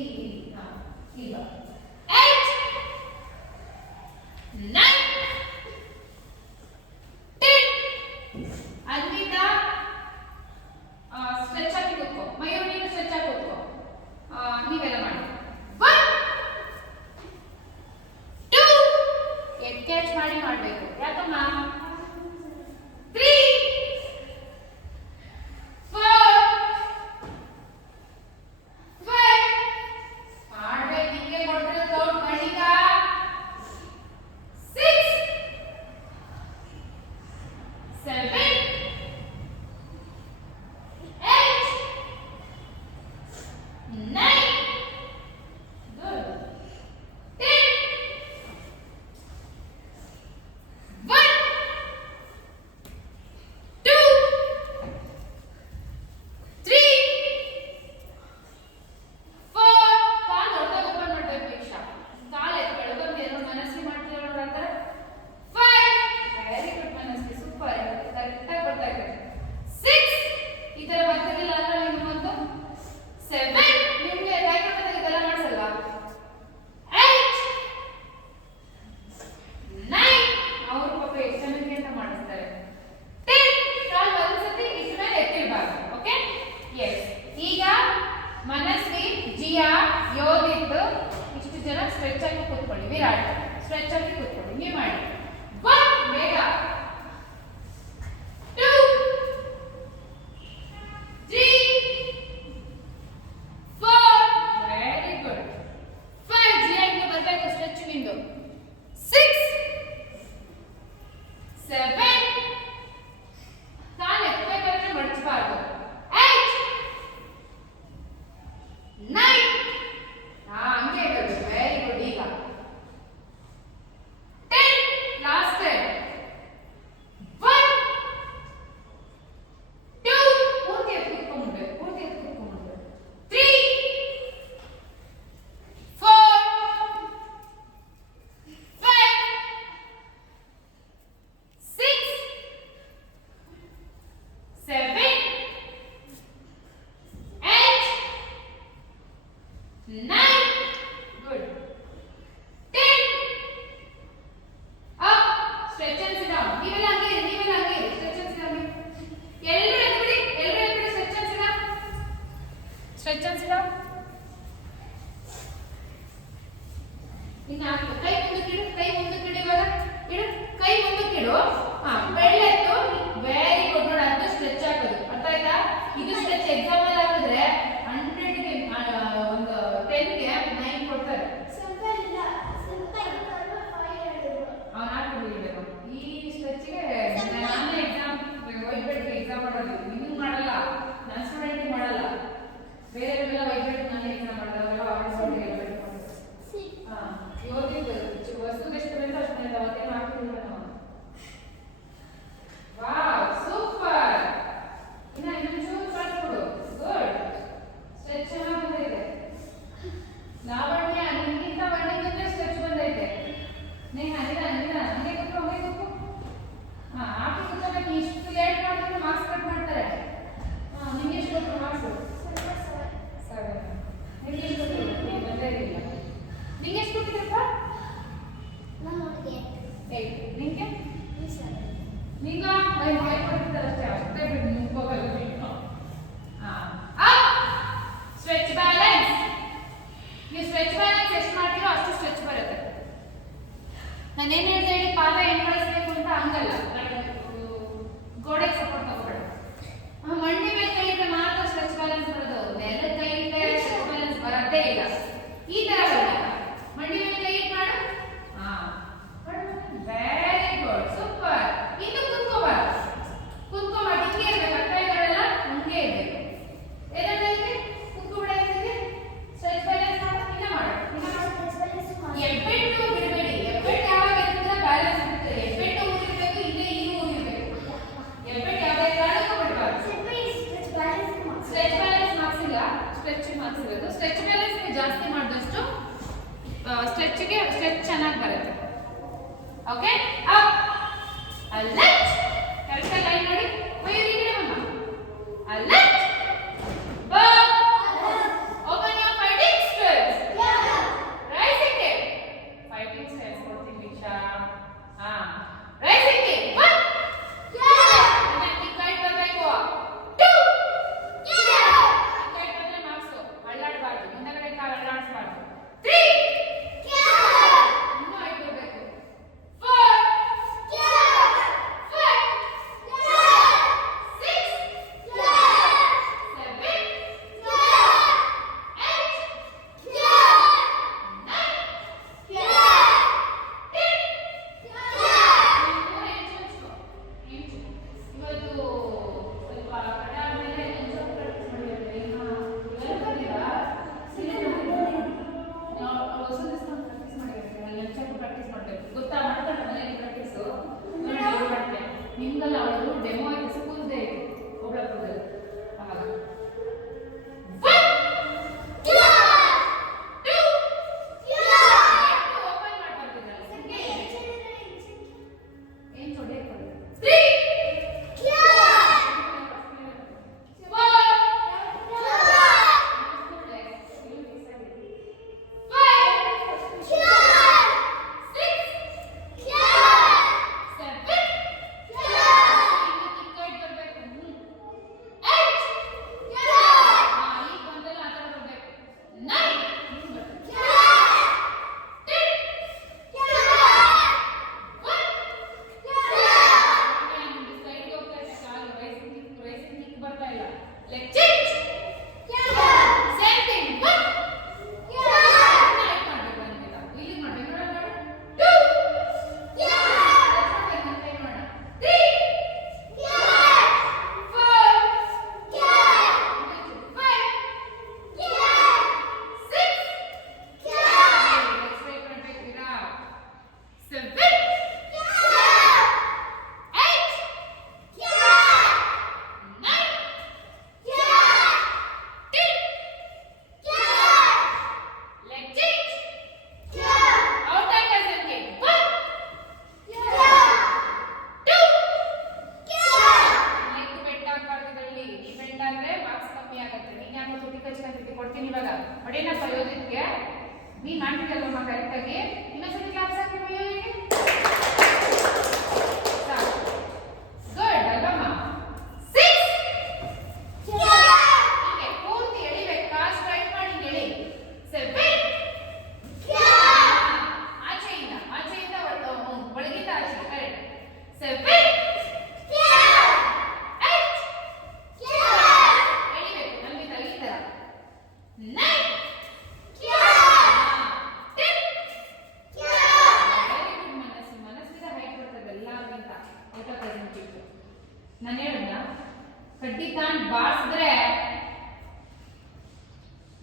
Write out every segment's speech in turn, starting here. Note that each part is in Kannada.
ಇಲ್ಲಿ ಈಗ 8 9 10 ಅನ್ವಿತಾ ಸ್ಟ್ರೆಚ್ ಆಗಿ ಕೂತ್ಕೋ ಮಯೂರ್ ನೀನು ಸ್ಟ್ರೆಚ್ ಆಗಿ ಕೂತ್ಕೋ ನೀವೆಲ್ಲ ಮಾಡಿ 1 2 ಕ್ಯಾಚ್ ಮಾಡಿ ಮಾಡಬೇಕು ಯಾಕಮ್ಮ 3 ಸ್ಟ್ರೆಚ್ ಆಗಿ ಕೂತ್ಕೊಳ್ಳಿ ವಿರಾಟ್ ಸ್ಟ್ರೆಚ್ ಆಗಿ ಕೂತ್ಕೊಳ್ಳಿ ನೀವು ಮಾಡಿ 1 ಬೇಗ 2 3 4 ವೆರಿ ಗುಡ್ 5 ಜಿಯಾ ಇಂದ ಬರಬೇಕು ಸ್ಟ್ರೆಚ್ ನಿಂದು 6 7 ಕಾಲು ಎತ್ತಬೇಕಾದ್ರೆ ಮಡಚಬಾರದು 8 9 ಹಂಗೆ ಇಡಬೇಕು ವೆರಿ ಗುಡ್ ಈಗ 10 ಲಾಸ್ಟ್ 1 2 ಪೂರ್ತಿ ಎತ್ಕೊಂಡ್ಬಿಡ್ಬೇಕು 3 4 5 6 7 8 9 good 10 up stretch and sit down ನೀವೆಲ್ಲ ಹಂಗೆ stretch and sit down ಎಲ್ಲರೂ ಎದ್ಬಿಡಿ stretch and sit down ಇನ್ನು ಕೈ ಮುಂದಕ್ಕಿಡು ಇವಾಗ ಇಡು ಕೈ ಮುಂದಕ್ಕಿಡು ಬೆಳ್ಳೆತ್ತು ವೆರಿ ಗುಡ್ ನೋಡಿ ಅದು ಸ್ಟ್ರೆಚ್ ಆಗೋದು ಅರ್ಥ ಆಯ್ತಾ ಇದು ಸ್ಟ್ರೆಚ್ ಎಕ್ಸಾಮ್ ಅಲ್ಲಿ ಹಾಕಿದ್ರೆ 100 ಗೆ ಒಂದು 10 ಗೆ 9 ಕೊಡ್ತಾರೆ ಅವನು ಹಾಕಿಬಿಡಬೇಕು ಈ ಸ್ಟ್ರೆಚ್ ಗೆ ನಾನು ಎಕ್ಸಾಮ್ ವೈಟ್ ಬೆಲ್ಟ್ ಎಕ್ಸಾಮ್ ಮಾಡೋದು ನಿಮಗೆ ಮಾಡಲ್ಲ ನನ್ನ ಸ್ಟೂಡೆಂಟ್ ಮಾಡಲ್ಲ ಬೇರೆಯವರೆಲ್ಲ ವೈಟ್ ಬೆಲ್ಟ್ ನಾನು ಎಕ್ಸಾಮ್ ಮಾಡ್ತಾರಲ್ಲ ಅವ್ರಿಗೆ ಯೋಗಿದ್ದು ವಸ್ತು ಎಷ್ಟು ಬೇಕೋ ಅಷ್ಟು ಅವತ್ತೇನು ಹಾಕಿಲ್ಲ ನಾವು ವಾವ್ ಸೂಪರ್ ಇನ್ನೊಂದು ಚೂರು ಕಳ್ಸ್ಕೊಡು ಗುಡ್ ಸ್ಟ್ರೆಚ್ ಚೆನ್ನಾಗಿ ಬಂದೈತೆ ಲಾವಣ್ಯ ನಿನ್ಗಿಂತ ಬಣ್ಣಿಗಿಂತ ಸ್ಟ್ರೆಚ್ ಬಂದೈತೆ ಅನ್ವಿತಾ ಹಂಗೆ ಕೂತ್ಕೊ ಹಾಕಿ ಕೂತ್ಕೋಬೇಕು ಇಷ್ಟು ಲೇಟ್ ಮಾಡಿದ್ರೆ ಮಾರ್ಕ್ಸ್ ಕಟ್ ಮಾಡ್ತಾರೆ ನಿಮ್ಗೆ ಎಷ್ಟು ಕೊಟ್ಟರು ಮಾರ್ಕ್ಸು 7 ನಿಮ್ಗೆ ಎಷ್ಟು ಕೊಟ್ಟರು ಬಂದೇ ಇಲ್ಲ ನಿಂಗೆ ಎಷ್ಟು ಕೊಟ್ಟಿದ್ರಪ್ಪ 8 ನಿಂಗೆ ನಿಂಗ 5 ಕೊಟ್ಟಿದ್ದಾರೆ ಅಷ್ಟೇ ಅಷ್ಟೇ ಬಿಟ್ಟು ಮುಗ್ಕೋಬೇಕು ಸ್ಟ್ರೆಚ್ ಬ್ಯಾಲೆನ್ಸ್ ನೀವು ಸ್ಟ್ರೆಚ್ ಬ್ಯಾಲೆನ್ಸ್ ಎಷ್ಟು ಮಾಡ್ತೀರೋ ಅಷ್ಟು ಸ್ಟ್ರೆಚ್ ಬರುತ್ತೆ ನಾನೇನು ಹೇಳಿದೆ ಹೇಳಿ ಪಾದ ಏನು ಬಳಸಬೇಕು ಅಂತ ಹಂಗಲ್ಲ ಗೋಡೆಗೆ ಸಪೋರ್ಟ್ ತಗೋಬೇಡ ಮಂಡಿ ಮೇಲೆ ಕೈ ಇಟ್ಟರೆ ಮಾತ್ರ ಸ್ಟ್ರೆಚ್ ಬ್ಯಾಲೆನ್ಸ್ ಬರೋದು ನೆಲದ ಕೈ ಇಟ್ಟರೆ ಸ್ಟ್ರೆಚ್ ಬ್ಯಾಲೆನ್ಸ್ ಬರೋದೇ ಇಲ್ಲ ಈ ತರ ಬರಲ್ಲ ಮಂಡಿ ಮೇಲೆ ಕೈ ಇಟ್ಟು ಮಾಡು ವೆರಿ ಗುಡ್ ಸೂಪರ್ ಇನ್ನು ಕುತ್ಕೋಬಾರ್ದು ಹಿಂಗೆ ಇರ್ಬೇಕು ಕೈಗಳೆಲ್ಲ ಹಂಗೆ ಇರಬೇಕು ಏನಂದ್ರೆ ಕುತ್ಕೋಬಿಡಕ್ಕೆ ಸ್ಟ್ರೆಚ್ ಬ್ಯಾಲೆನ್ಸ್ ಇನ್ನ ಮಾಡು ಎಬ್ಬೆಟ್ಟು ಬಿಡಬೇಡಿ ಎಬ್ಬೆಟ್ಟು ಯಾವಾಗ ಇರ್ತದೆ ಬ್ಯಾಲೆನ್ಸ್ ಇರುತ್ತೆ ಎಬ್ಬೆಟ್ಟು ಊರಿರ್ಬೇಕು ಇಲ್ಲೇ ಇಲ್ಲಿ ಊರಿರ್ಬೇಕು ಎಬ್ಬೆಟ್ಟು ಯಾವುದೇ ಕಾರಣಕ್ಕೂ ಬಿಡಬಾರ್ದು ಸ್ಟ್ರೆಚ್ ಬ್ಯಾಲೆನ್ಸ್ ಮಾರ್ಕ್ಸ್ ಇಲ್ಲ ಸ್ಟ್ರೆಚ್ ಮಾರ್ಕ್ಸ್ ಇರೋದು ಸ್ಟ್ರೆಚ್ ಬ್ಯಾಲೆನ್ಸ್ ಜಾಸ್ತಿ ಮಾಡಿದಷ್ಟು ಸ್ಟ್ರೆಚ್ ಚೆನ್ನಾಗಿ ಬರುತ್ತೆ okay up left correct line ನೋಡಿ ಮಯೂರಿ ಇಡಮ್ಮ left back open your fighting stretch Leg change. Same thing. 1. ಇಲ್ಲಿ ಮಾಡ್ಬೇಕು ನೋಡು. 2. 3. ಕೊಡ್ತೀನಿ ಇವಾಗ ಹೊಡೆನಪ್ಪ ಯೋಜಿತ್ಗೆ ನೀನ್ ಮಾಡ್ತಿದ್ದಲ್ವಮ್ಮ ಕರೆಕ್ಟ್ ಆಗಿ ಇನ್ನೊಂದ್ಸತಿ ಕ್ಲಾಸ್ ಹಾಕಿ ಗುಡ್ ಅಲ್ವಮ್ಮ 6 ಹೀಗೆ ಪೂರ್ತಿ ಎಳಿಬೇಕು ಕಾಲ್ ಸ್ಟ್ರೈಟ್ ಮಾಡಿ ಎಳಿ 7 ಆಚೆಯಿಂದ ಒಳಗಿಂದ ಆಚೆ ಕರೆಕ್ಟ್ 7 ನಾನು ಹೇಳಿದ್ನ ಕಡ್ಡಿ ತಾಂಡ್ ಬಾರಿಸಿದ್ರೆ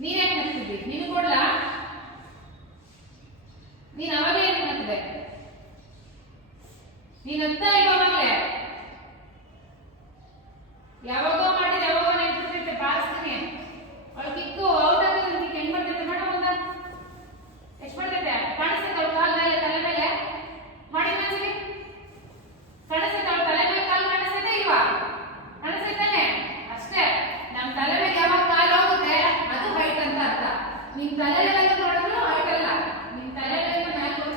ನೀನೇನ್ ಮಾಡ್ತಿದ್ದಿ ನೀನು ಕೊಡ್ಲಾ ನೀನ್ ಅವಾಗ ಏನ್ ಮಾಡ್ತಿದ್ದೆ ನೀನಂತ ಇವಾಗಲೇ ಯಾವಾಗೋ ಮಾಡಿದ ಯಾವಾಗ ನೆನ್ಪಿರ್ತೈತೆ ಬಾರಿಸ್ತೀನಿ ಅವಳು ಕಿಕ್ಕು ಔಟ್ ಆಗೋದು ನಿಂಗೆ ಹೆಂಗ್ ಬರ್ತೈತೆ ಮೇಡಮ್ ಒಂದ ಎಷ್ಟು ಬರ್ತೈತೆ ಕಾಣಿಸ್ತೈತೆ ಅವಳು ಕಾಲ್ ಮೇಲೆ ತಲೆ ಮೇಲೆ ಮಾಡಿ ಮನ್ಸಿಗೆ ಕಾಣಿಸ್ತೈತೆ ಅವಳು ತಲೆ ಮೇಲೆ ಕಾಲ್ ಕಾಣಿಸ್ತೈತೆ ಇಲ್ವಾ ಕಾಣಿಸ್ತೈತಾನೆ ಅಷ್ಟೇ ನಮ್ಮ ತಲೆ ಮೇಲೆ ಯಾವಾಗ ಕಾಲ್ ಹೋಗುತ್ತೆ ಅದು ಹೈಟ್ ಅಂತ ಅರ್ಥ ನಿಮ್ ತಲೆ ಮೇಲೆ ನೋಡಿದ್ರು ಹೈಟ್ ಅಲ್ಲ ನಿಮ್ ತಲೆ ಮೇಲೆ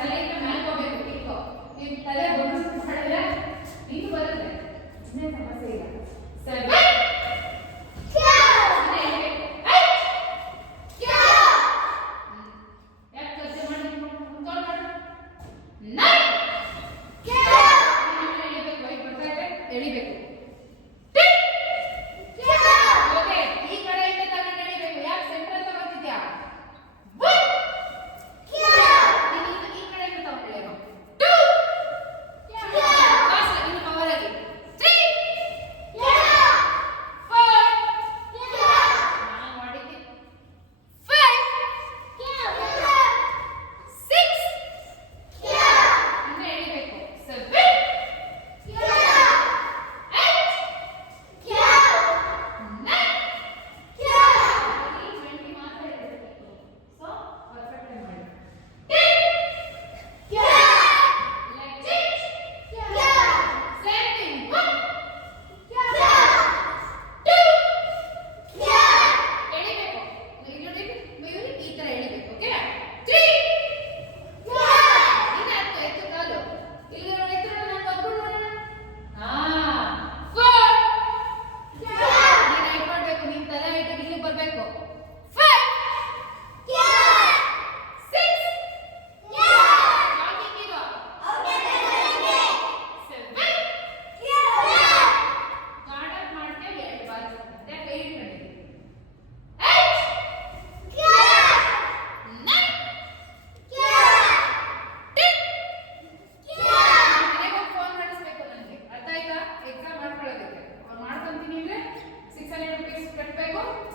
ತಲೆಯಿಂದ ಮೇಲೆ ಹೋಗ್ಬೇಕು ಕಿಕ್ಕು ನಿಮ್ ತಲೆ ಮಾಡಿದ್ರೆ ಇದು ಬರುತ್ತೆ ಇನ್ನೇ ಸಮಸ್ಯೆ ಇಲ್ಲ 7 ಎಳಿಬೇಕು ಓಕೆ ಈ ಕಡೆಯಿಂದ ತಗೊಂಡು ಎಳಿಬೇಕು ಯಾಕೆ ಸೆಂಟ್ರಲ್ ತಗೊಂಡಿದ್ಯಾ ಈ ಕಡೆಯಿಂದ ತಗೊಂಡಿಲ್ಲ 2 ಫಾಸ್ಟ್ ಇನ್ನು ಪವರ್ ಆಗಿ 3 4 ನಾನು ಮಾಡಿದ್ದೆ 5 6 ಇನ್ನು ಎಳಿಬೇಕು 7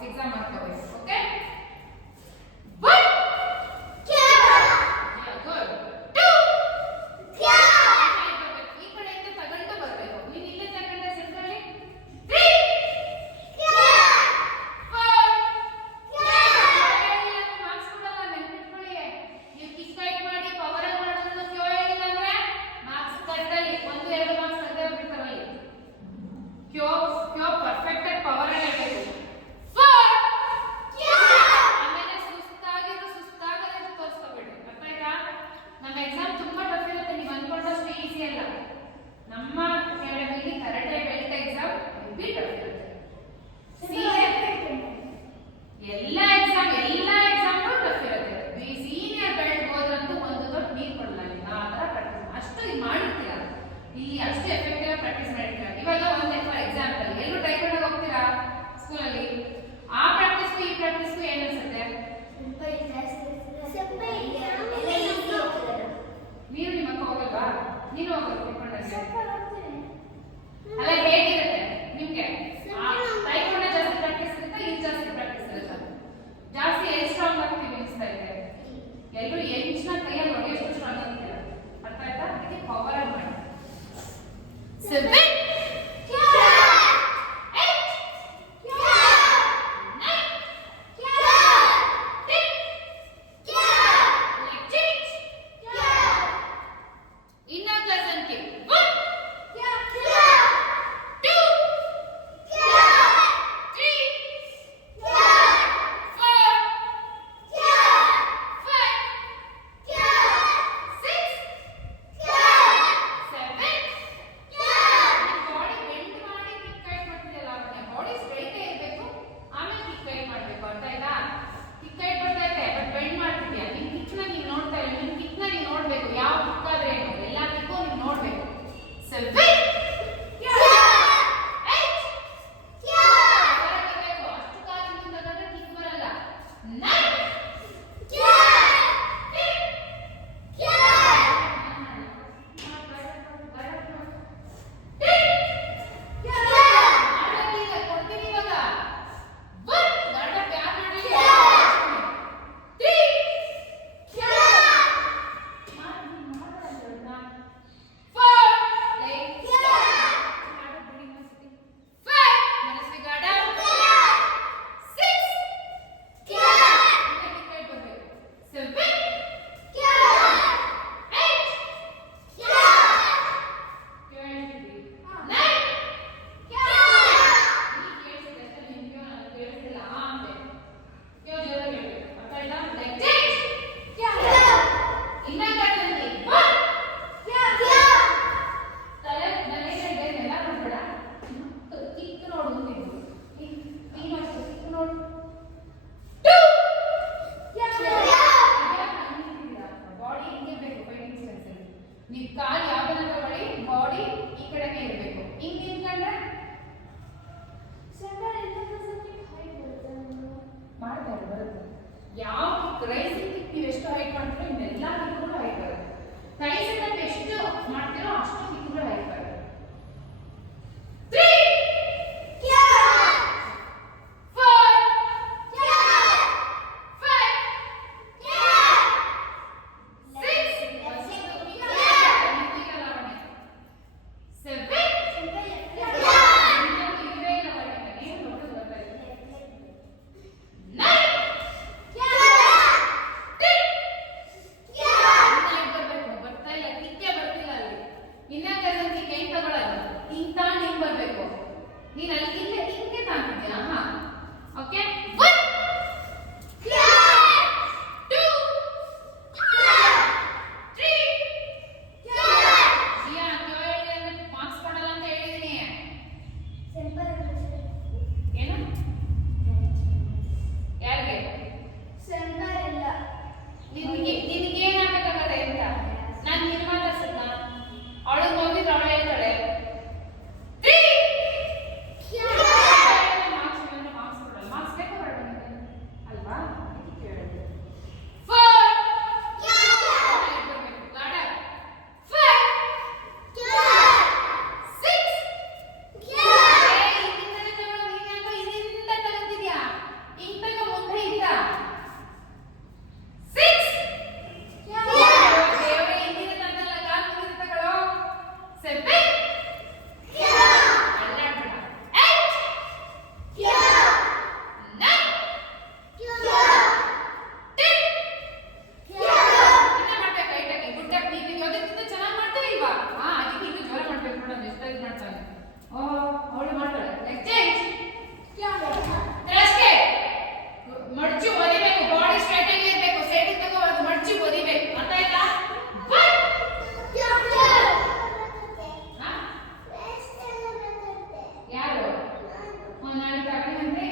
ಎಕ್ಸಾಮ್ ಮಾಡ್ಕೋಬೇಕು ಓಕೆ ಈ ಕಡೆಯಿಂದ ತಗೊಂಡು ಬರಬೇಕು ನೀನು ಇಲ್ಲೇ ತಗೊಂಡ ಸೆಂಟ್ರಲ್ಲಿ 3 ಮಾರ್ಕ್ಸ್ ಕೊಡಲ್ಲ ನೆನ್ಪಿಟ್ಕೊಳ್ಳಿ ನೀವು ಕಿಕ್ ಕೈಟ್ ಮಾಡಿ ಪವರ್ ಆಗಿ ಮಾಡೋದನ್ನ ಕ್ಯೂ ಹೇಳಿಲ್ಲ ಅಂದ್ರೆ ಮಾರ್ಕ್ಸ್ ಕಟ್ಟಲ್ಲಿ 1-2 ಮಾರ್ಕ್ಸ್ ಅದೇ ಹೋಗ್ಬಿಡ್ತಾರಲ್ಲಿ ಕ್ಯೂ ಪರ್ಫೆಕ್ಟ್ ಆಗಿ ಪವರ್ ಆಗಿ ಹೇಳ್ಬೇಕು 4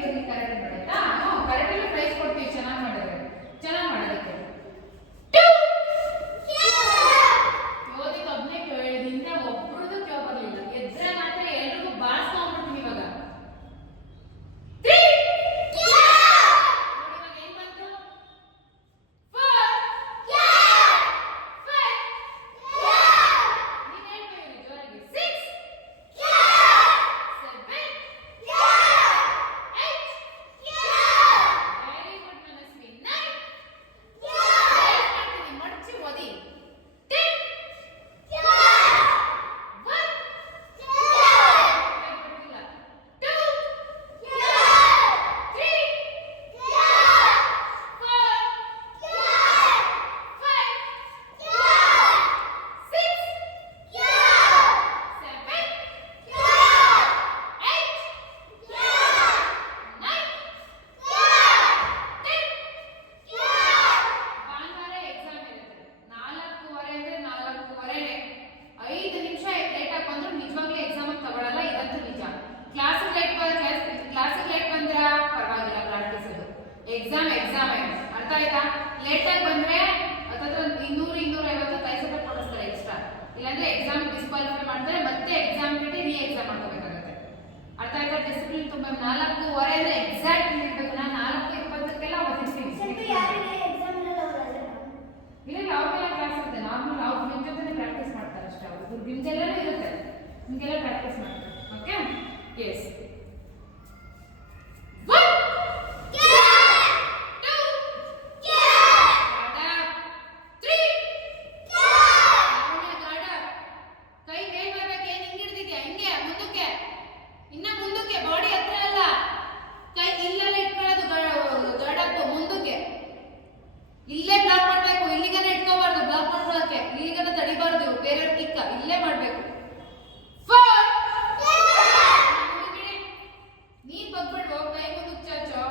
ಇಲ್ಲಿ ಕರೆಕ್ಟ್ ಬರುತ್ತಾ ಕರೆಕ್ಟ್ ಅಲ್ಲಿ ಪ್ರೈಸ್ ಕೊಡ್ತೀವಿ ಚೆನ್ನಾಗಿ ಮಾಡಿದ್ರೆ ಚೆನ್ನಾಗಿ ಮಾಡೋದಕ್ಕೆ ಒಬ್ಬರದು ಕೇಳ ಬರಲಿಲ್ಲ ಎದ್ರೆ ಮಾತ್ರ ಎಲ್ರಿಗೂ ಬಾರಿಸ್ಕೊಂಡ್ಬಿಡ್ತೀನಿ ಇವಾಗ ಎಕ್ಸಾಮ್ ಅರ್ಥ ಆಯ್ತಾ ಲೇಟ್ ಆಗಿ ಬಂದ್ರೆ ಅಥವಾ 200-250 ಕೈಸೆಟ ಕೊಡಿಸ್ತಾರೆ ಎಕ್ಸ್ಟ್ರಾ ಇಲ್ಲಾಂದ್ರೆ ಎಕ್ಸಾಮ್ ಡಿಸ್ಕ್ವಾಲಿಫೈ ಮಾಡ್ತಾರೆ ಮತ್ತೆ ಎಕ್ಸಾಮ್ ಬಿಟ್ಟು ರೀ ಎಕ್ಸಾಮ್ ಮಾಡ್ಕೋಬೇಕಾಗುತ್ತೆ ಅರ್ಥ ಆಯ್ತಾ ಡಿಸಿಪ್ಲಿನ್ ತುಂಬಾ 4:15 ಅಂದ್ರೆ ಎಕ್ಸಾಕ್ಟ್ ಇರಬೇಕು ನಾನು 4:20ಕ್ಕೆಲ್ಲ ಓದಿಸ್ತೀನಿ ಇಲ್ಲ ಅವ್ರಿಗೆಲ್ಲ ಕ್ಲಾಸ್ ಇರುತ್ತೆ ನಾರ್ಮಲ್ ಅವ್ರು ನಿಮ್ಮ ಜೊತೆ ಪ್ರಾಕ್ಟೀಸ್ ಮಾಡ್ತಾರೆ ಅಷ್ಟೇ ಅವ್ರು ನಿಮ್ದೆಲ್ಲ ಇರುತ್ತೆ ನಿಮ್ಗೆಲ್ಲ ಪ್ರಾಕ್ಟೀಸ್ ಮಾಡ್ತಾರೆ ಓಕೆ ಎಸ್ ಇಲ್ಲೇ ಬ್ಲಾಕ್ ಮಾಡಬೇಕು ಇಲ್ಲಿಗನೇ ಇಟ್ಕೋಬಾರ್ದು ಬ್ಲಾಕ್ ಮಾಡ್ಕೊಳ್ಳೋಕೆ ಇಲ್ಲಿಗನೇ ತಡಿಬಾರ್ದು ಬೇರೆ ಟಿಕ್ಕ ಇಲ್ಲೇ ಮಾಡಬೇಕು ನೀನ್ ಬಗ್ಬಿಡು ಕೈ ಮುಂದಕ್ಕೆ ಚಾಚೋ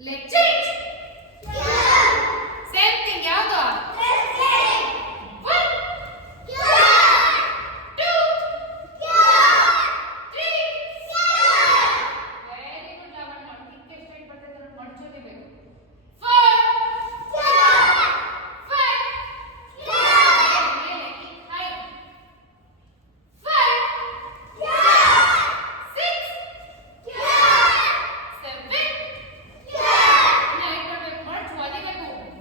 Let's change. Same thing. ಯಾವುದು? One. Two. Three. Very good, Lavanya. ಟಿಕ್ಕೆ ಸ್ಟ್ರೈಟ್ ಬರ್ತದೆ ಅಂತ ಮಾಡ್ಕೋಬೇಕು. Four. Five. ಮೇಲೆ height. 5. 6. 7.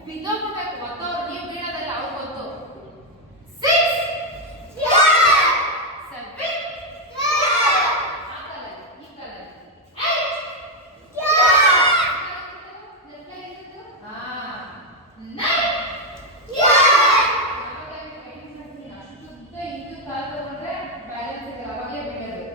ಬಿದ್ದೋಗ್ಬೇಕು ಒತ್ತವ್ರು ನೀವು ಬೀಳೋದಲ್ಲ ಅವ್ರು ಗೊತ್ತು 6 7 ಆಗಲ್ಲ ಈ ಕಲರ್ 8 9 ಅಷ್ಟುದ್ದ ಇದು ಕಾಲ ತಗೊಂಡ್ರೆ ಬ್ಯಾಲೆನ್ಸ್ ಇದೆ ಅವಾಗಲೇ ಬೀಳೋದು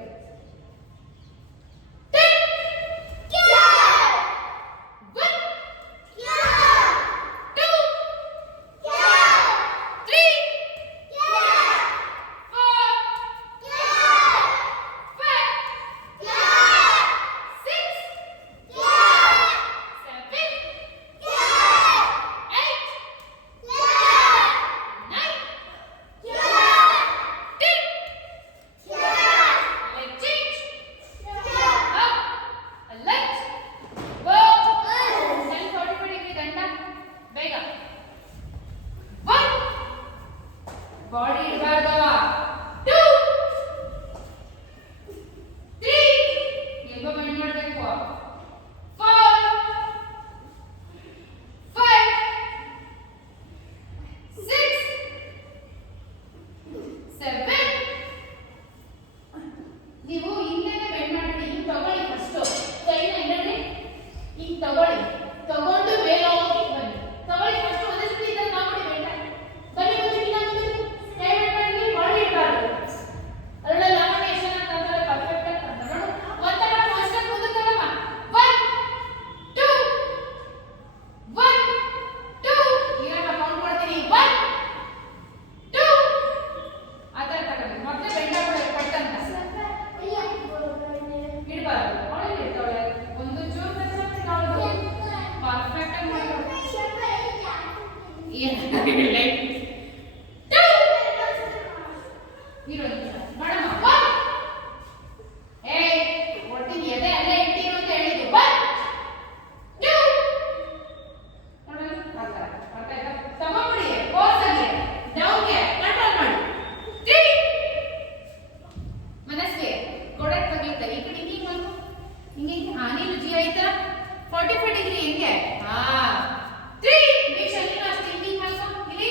ಬಾಡಿ ಇರಬಾರ್ದವ 2 3 ಎಲ್ಬೋ ಬೈಂಡ್ ಮಾಡಬೇಕು 4 5 6 7 ನೀವು ಹಿಂದೆನೇ ಬೆಂಡ್ ಮಾಡ್ಬಿಡಿ ಹಿಂಗೆ ತಗೊಳ್ಳಿ ಫಸ್ಟ್ ಕೈನ ಹಿಂದೆ ಹಿಂಗೆ ತಗೊಳ್ಳಿ ತಗೊಂಡು ಮೇಲೆ ಹೋಗಿ ಬನ್ನಿ ತಗೊಳ್ಳಿ ಫಸ್ಟ್ ಒಂದೇ ಸತಿ ಇದನ್ನ ಮಾಡ್ಬಿಡಿ ಬೆಂಡ್ ಲೈಟ್ ಇರೋ ಮಾಡಮ್ಮ ಬಾ ಏಯ್ ಒಟ್ಟಿಗೆ ಎದೆ ಅಲ್ಲೇ ಇಟ್ಟಿರು ಅಂತ ಹೇಳಿದ್ದು ಬಾ ನೋಡಲ್ಲ ಅರ್ಥ ಆಯ್ತಾ ಸಮ ಮಾಡಿ ಫೋರ್ಸ್ ಆಗಿ ಡೌನ್ಗೆ ಕಂಟ್ರೋಲ್ ಮಾಡಿ ಮನಸ್ಸಿಗೆ ಗೋಡೆ ತಗಲಿತ ಈ ಕಡೆ ಹಿಂಗೆ ಮಲ್ಕೊ ಹಿಂಗೆ ನೀನು ಜಿ ಆಯ್ತಾ 45 ಡಿಗ್ರಿ ಹಿಂಗೆ ಹಾ 3 ನಿಮಿಷ ನೀನು ಅಷ್ಟು ಹಿಂಗೆ ಮಲ್ಕೊ ಇಲ್ಲಿ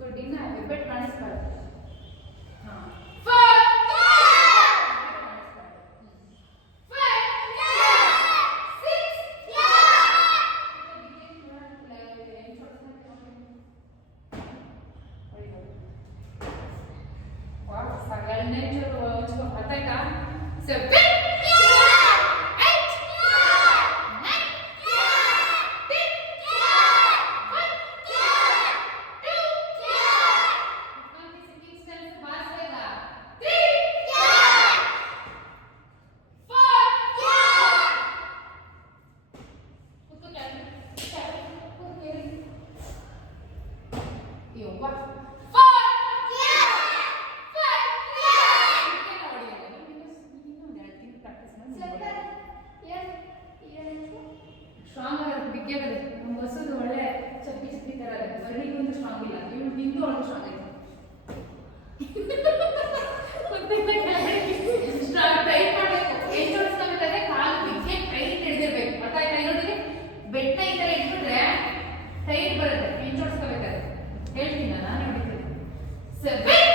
ಗುಡ್. ಇನ್ನ ಹೆಬ್ಬೆಟ್ ಕಾಣಿಸ್ಬಾರ್ದು. ಹಾಂ सगळ्यांनी आता का सेवन ಸ್ಟ್ರಾಂಗ್ ಆಗುತ್ತೆ, ಬಿಗ್ಗೆ ಆಗುತ್ತೆ. ನಮ್ಮ ಹೊಸದು ಒಳ್ಳೆ ಚಪ್ಪಿ ಚಪ್ಪಿ ತರ ಆಗುತ್ತೆ. ಬರಲಿಕ್ಕಂತೂ ಸ್ಟ್ರಾಂಗ್ ಇಲ್ಲ, ಇವನು ಹಿಂದೂ ಒಳಗೆ ಸ್ಟ್ರಾಂಗ್ ಐತೆ. ಸ್ಟ್ರಾಂಗ್ ಟೈಟ್ ಮಾಡಬೇಕು, ಏನು ಜೋಡಿಸ್ಕೊಬೇಕಾದ್ರೆ ಕಾಲು ಬಿಗ್ಗೆ ಟೈಟ್ ಹಿಡಿದಿರ್ಬೇಕು. ಅರ್ಥ ಆಯ್ತಾ? ನೋಡಿದ್ರೆ ಬೆಟ್ಟ ಈ ತರ ಇಟ್ಬಿಟ್ರೆ ಟೈಟ್ ಬರುತ್ತೆ. ಏನು ಜೋಡಿಸ್ಕೋಬೇಕಾದ್ರೆ ಹೇಳ್ತೀನಿ ನಾನು ಹೊಡಿತೀನಿ. Seven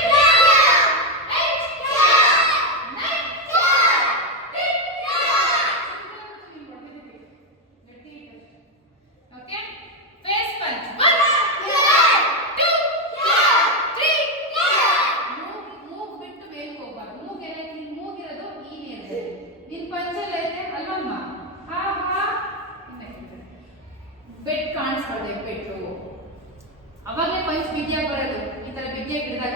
bait ಕಾಣಿಸ್ಬಾರ್ದು. ಬೆಟ್ಟು ಅವಾಗಲೇ ಪಂಚ್ ಬಿಗಿಯಾಗಿ ಬರೋದು. ಈ ತರ ಬಿಗಿಯಾಗಿ ಹಿಡಿದಾಗ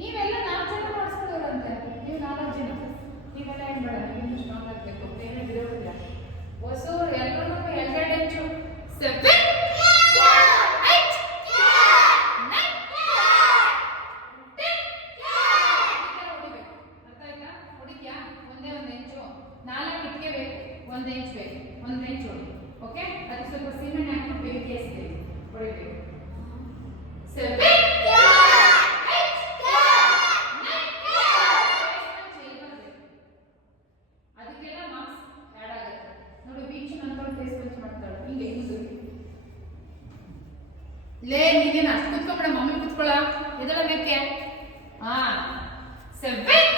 ನೀವೆಲ್ಲ 4 ಜನ ಮಾಡಿಸ್ಕೊಳ್ಳೋರಂತೆ. ನೀವು 4 ಜನ, ನೀವೆಲ್ಲ ಏನು ಬೇಡ, ನೀವು ಸ್ಟ್ರಾಂಗ್ ಆಗಬೇಕು. ಬೇರೆ ಬಿಡೋದಿಲ್ಲ. ಹೊಸೂರು ಎಲ್ಲರೂ ಎರಡೆರಡು ಹೆಚ್ಚು. ಸೆವೆನ್ ಹೊಡಿದ್ಯಾ? ಒಂದೇ ಒಂದು ಇಂಚು 4 ಇಟ್ಕೋಬೇಕು. 1 ಇಂಚ್ ಬೇಕು, 1 ಇಂಚ್ ಹೊಡಿ. ಓಕೆ, ಅದಕ್ಕೆ ಸ್ವಲ್ಪ ಸಿಮೆಂಟ್ ಹಾಕಿ ಬೆಂಕಿ ಹಚ್ತೀವಿ, ಹೊಡಿಬೇಕು. ಸೆವೆನ್ ಅದಕ್ಕೆಲ್ಲ ಮಾರ್ಕ್ಸ್ ಆ್ಯಡ್ ಆಗುತ್ತೆ. ನೋಡಿ ವೀಕ್ಷ ನಂತರ ಫೇಸ್ ಪಂಚ್ ಮಾಡ್ತಾಳೆ. ಹಿಂಗೆ ಲೇ ನೀನೇನು ಅಷ್ಟು ಕುತ್ಕೊಬೇಡ, ಮಮ್ಮಿ ಕುತ್ಕೊಳ್ಳ ಎದಳ ಬೇಕೆ. ಹಾ ಸೆವೆನ್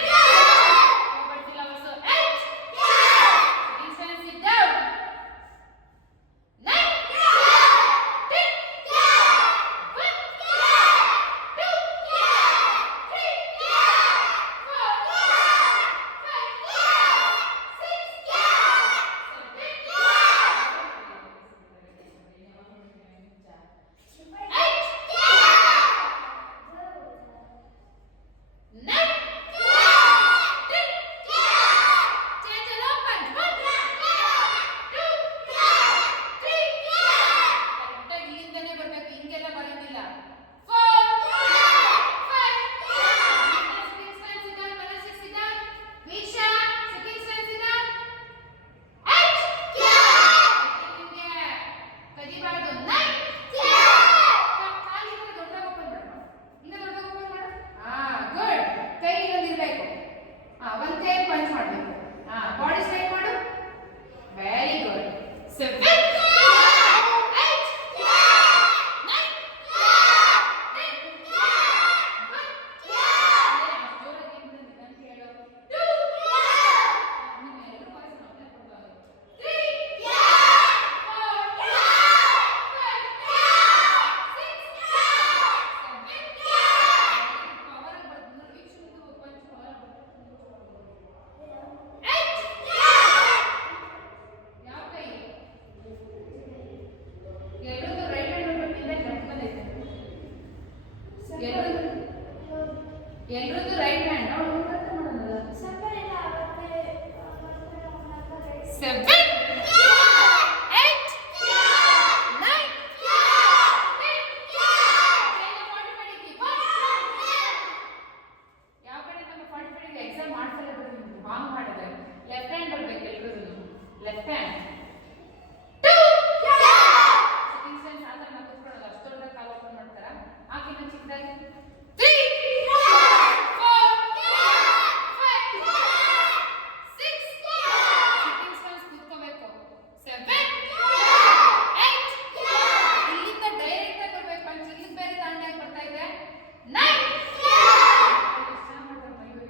ಎಲ್ಲರದ್ದು ರೈಟ್ ಹ್ಯಾಂಡ್. ಸೆವೆನ್ ಯಾವ ಕಡೆ ನಮ್ಮ 45 ಚಿಕ್ಕದಾಗಿ 3 4 5 6 ಸಿಟ್ಟಿಂಗ್ ಸ್ಟನ್ಸ್ ಕೂತ್ಕೋಬೇಕು 7 8 ಇಲ್ಲಿಂದ ಡೈರೆಕ್ಟ್ ಆಗಿ ಬರ್ಬೇಕು ಪಂಚ್ ಇಲ್ಲಿಗೆ ಬೇರೆ ದಾಂಡ್ಯಾಗಿ ಬರ್ತಾ ಇದೆ 9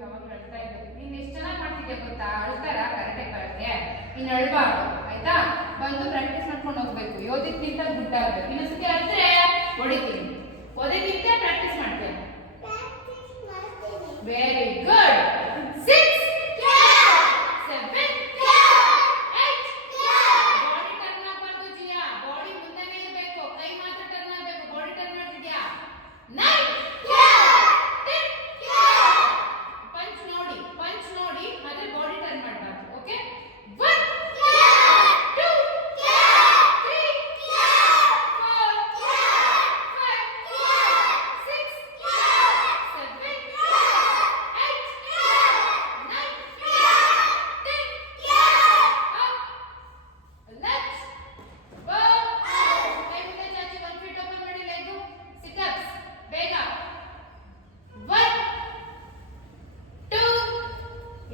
ಯಾವಾಗ ಹೇಳ್ತಾ ಇದ್ದೆ ನೀನು ಎಷ್ಟು ಚೆನ್ನಾಗಿ ಮಾಡ್ತಿದ್ದೆ ಗೊತ್ತಾ ಅಳ್ತಾರಾ ಕರೆಕ್ಟಾಗಿ ಬರುತ್ತೆ ನೀನು ಅಳ್ಬಾರ್ದು ಆಯ್ತಾ ಬಂದು ಪ್ರಾಕ್ಟೀಸ್ ಮಾಡ್ಕೊಂಡು ಹೋಗ್ಬೇಕು ಯೋಧಕ್ಕಿಂತ ಗುಡ್ ಆಗಬೇಕು ಇನ್ನೊಂದ್ಸತಿ ಅಳ್ದ್ರೆ ಹೊಡಿತೀನಿ ಓದಕ್ಕಿಂತ ಪ್ರಾಕ್ಟೀಸ್ ಮಾಡ್ತೇನೆ ವೆರಿ ಗುಡ್ 6 7 ಬಾಡಿ ಟರ್ನ್ ಆಗಬಾರ್ದು ಜಿಯಾ ಬಾಡಿ ಮುಂದೆನೇ ಇರಬೇಕು ಕೈ ಮಾತ್ರ ಟರ್ನ್ ಆಗಬೇಕು ಬಾಡಿ ಟರ್ನ್ ಮಾಡ್ತಿದ್ಯಾ 9 ಪಂಚ್ ನೋಡಿ ಆದ್ರೆ ಬಾಡಿ ಟರ್ನ್ ಮಾಡಬಾರ್ದು ಓಕೆ 1 2 3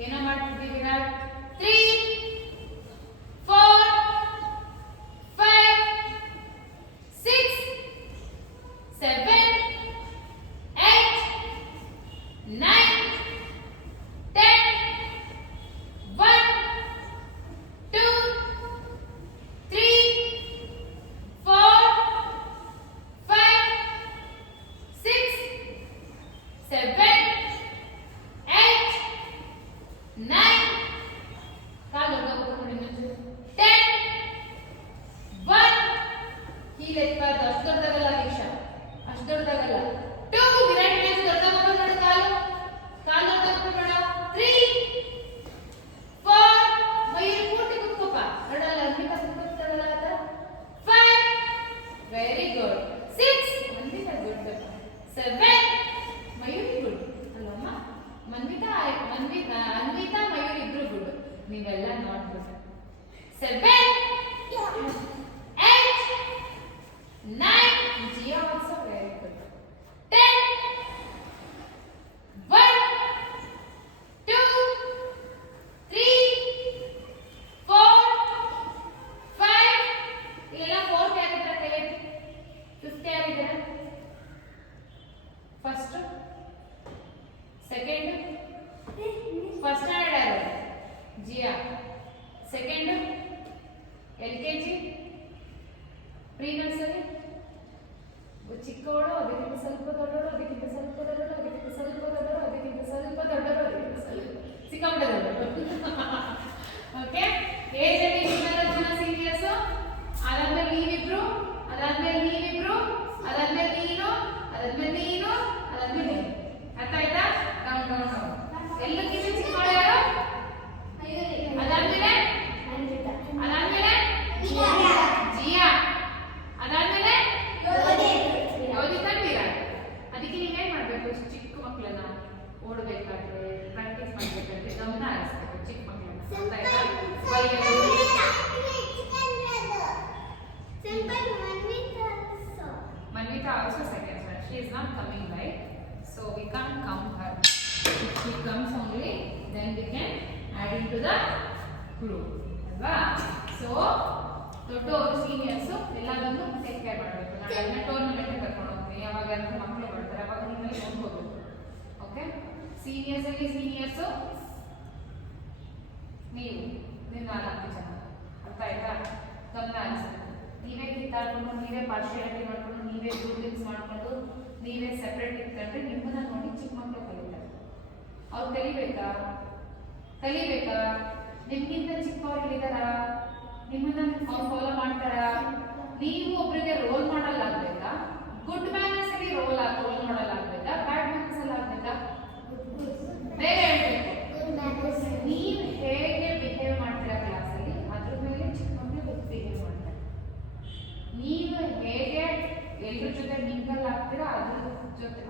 ಏನೋ ಮಾಡ್ತಿದ್ದೀವಿ ವಿರಾಟ್ 3 4 5 6 7 8 9 10 1 2 3 4 5 6 7 9 ಕಾಲು ದೊಡ್ಡ 10 1 ಹೀಲ್ ಎತ್ಬಾರ್ದು ಅಷ್ಟು ದೊಡ್ಡದಾಗಲ್ಲ ದೀಕ್ಷಾ ಅಷ್ಟು ದೊಡ್ಡದಾಗಲ್ಲ 2 ವಿರಾಟ್ ಮ್ಯಾಚ್ ದೊಡ್ಡದಾಗಲ್ಲ ನೋಡು ಕಾಲು ದೊಡ್ಡದಾಗಬೇಡ 3 4 ಮಯೂರಿ ಪೂರ್ತಿ ಕುತ್ಕೋಪ ನೋಡಲ್ಲ ಅನ್ವಿತಾ ಕುತ್ಕೋತಾಳಲ್ಲ ಅದ 5 very good 6 Anvita good 7 Mayuri good ಅಲ್ಲಮ್ಮ ಅನ್ವಿತಾ ಮಯೂರ್ ಇಬ್ರು ಗುಡ್ ನೀವೆಲ್ಲ not good 7 8 9 Jiya also very good 10 1 2 3 4 5 ಇಲ್ಲೆಲ್ಲ 4 ಯಾರಿದ್ದಾರೆ ಕೈ ಎತ್ತಿ 5 ಯಾರಿದ್ದಾರೆ ಫಸ್ಟ್ ಸೆಕೆಂಡ್ ಫಸ್ಟ್ ಸ್ಟ್ಯಾಂಡರ್ಡ್ ಯಾರು ಜಿಯಾ ಸೆಕೆಂಡ್ LKG ಪ್ರೀ ನರ್ಸರಿ ಚಿಕ್ಕವಳು ಅದಕ್ಕಿಂತ ಸ್ವಲ್ಪ ದೊಡ್ಡವಳು ಅದಕ್ಕಿಂತ ಸ್ವಲ್ಪ ದೊಡ್ಡವಳು ಅದಕ್ಕಿಂತ ಸ್ವಲ್ಪ ದೊಡ್ಡವಳು ಅದಕ್ಕಿಂತ ಸ್ವಲ್ಪ ದೊಡ್ಡವಳು ಅದಕ್ಕಿಂತ ಸ್ವಲ್ಪ ಸಿಕ್ಕಾಪಟ್ಟೆ ದೊಡ್ಡವಳು ಓಕೆ ಏಜ್ ಅಲ್ಲಿ ಇಬ್ಬರು ಜನ ಸೀನಿಯರ್ಸ್ ಅದಾದ್ಮೇಲೆ ನೀವಿಬ್ರು ಅದಾದ್ಮೇಲೆ ನೀವಿಬ್ರು ಅದಾದ್ಮೇಲೆ ನೀನು ಅದಾದ್ಮೇಲೆ ನೀನು ಅದಾದ್ಮೇಲೆ ನೀನು ಅರ್ಥ ಆಯ್ತಾ ಕೌಂಟ್ ಕೌಂಟ್ ಕೌಂಟ್ ಎಲ್ಲಕ್ಕಿಂತ ಚಿಕ್ಕವಳು ಯಾರು ಅದಾದ್ಮೇಲೆ ಅದಾದ್ಮೇಲೆ ಜಿಯಾ ಅದಾದ್ಮೇಲೆ ಯೋಧಿತಾ ವಿರಾಟ್ ಅದಕ್ಕೆ ನೀವೇನ್ ಮಾಡ್ಬೇಕು ಚಿಕ್ಕ ಮಕ್ಕಳನ್ನ ಓಡಬೇಕಾದ್ರೆ ಪ್ರಾಕ್ಟೀಸ್ ಮಾಡ್ಬೇಕಾದ್ರೆ ಗಮನ ಹರಿಸ್ಬೇಕು ಚಿಕ್ಕ ಮಕ್ಕಳನ್ನ ಅರ್ಥ ಆಯ್ತಾ Manvita also second sir. She is not coming, right? So we can't count her. If she comes only, then we can add into the group. Alva? So, ದೊಡ್ಡವರು ಸೀನಿಯರ್ಸ್ ಎಲ್ಲದನ್ನು ಟೇಕ್ ಕೇರ್ ಮಾಡಬೇಕು. ನಾಳೆ ಟೂರ್ನಮೆಂಟ್ ಕರ್ಕೊಂಡು ಹೋಗ್ತೀವಿ. ಯಾವಾಗ ಅಂತ ಮಕ್ಕಳು ಬರ್ತಾರೆ ಅವಾಗ ನಿಮ್ಮಲ್ಲಿ ನೋಡ್ಕೋಬೇಕು. ಓಕೆ? ಸೀನಿಯರ್ಸ್ ಅಲ್ಲಿ ಸೀನಿಯರ್ಸ್ ನೀವು 4 ಜನ. ಅರ್ಥ ಆಯ್ತಾ? ಗಮನ ಹರಿಸಬೇಕು. ನೀವೇ ಕಿತ್ತಾಡ್ಕೊಂಡು ನೀವೇ ಪಾರ್ಶಿಯಾಲಿಟಿ ಮಾಡ್ಕೊಂಡು ನೀವೇ ಗ್ರೂಪಿಂಗ್ಸ್ ಮಾಡ್ಕೊಂಡು ನೀವೇ ಸೆಪರೇಟ್ ಇಟ್ಕೊಂಡ್ರೆ ನಿಮ್ಮನ್ನ ನೋಡಿ ಚಿಕ್ಕ ಮಕ್ಕಳು ಕಲಿತಾರೆ. ಅವ್ರು ಕಲಿಬೇಕಾ ನಿಮ್ಗಿಂತ ಚಿಕ್ಕವರಿದ್ದಾರ ನಿಮ್ಮನ್ನ ಅವ್ರು ಫಾಲೋ ಮಾಡ್ತಾರ ನೀವು ಒಬ್ರಿಗೆ ರೋಲ್ ಮಾಡಲ್ ಆಗ್ಬೇಕಾ ಗುಡ್ ಮ್ಯಾನರ್ಸ್ ಅಲ್ಲಿ ರೋಲ್ ಮಾಡಲ್ ಆಗ್ಬೇಕಾ ಬ್ಯಾಡ್ ಮ್ಯಾನರ್ಸ್ ಅಲ್ಲಿ ಆಗ್ಬೇಕಾ ಬೇಗ ಹೇಳ್ಬೇಕು ನೀವು ಹೇಗೆ ಬಿಹೇವ್ ಮಾಡ್ತೀರಾ ಕ್ಲಾಸಲ್ಲಿ ಅದ್ರ ಮೇಲೆ ಚಿಕ್ಕ ಮಕ್ಕಳು ಬಿಹೇವ್ ಮಾಡ್ತಾರೆ. ನೀವು ಹೇಗೆ ಎಲ್ಲರ ಜೊತೆ ಮಿಂಗಲ್ ಆಗ್ತೀರಾ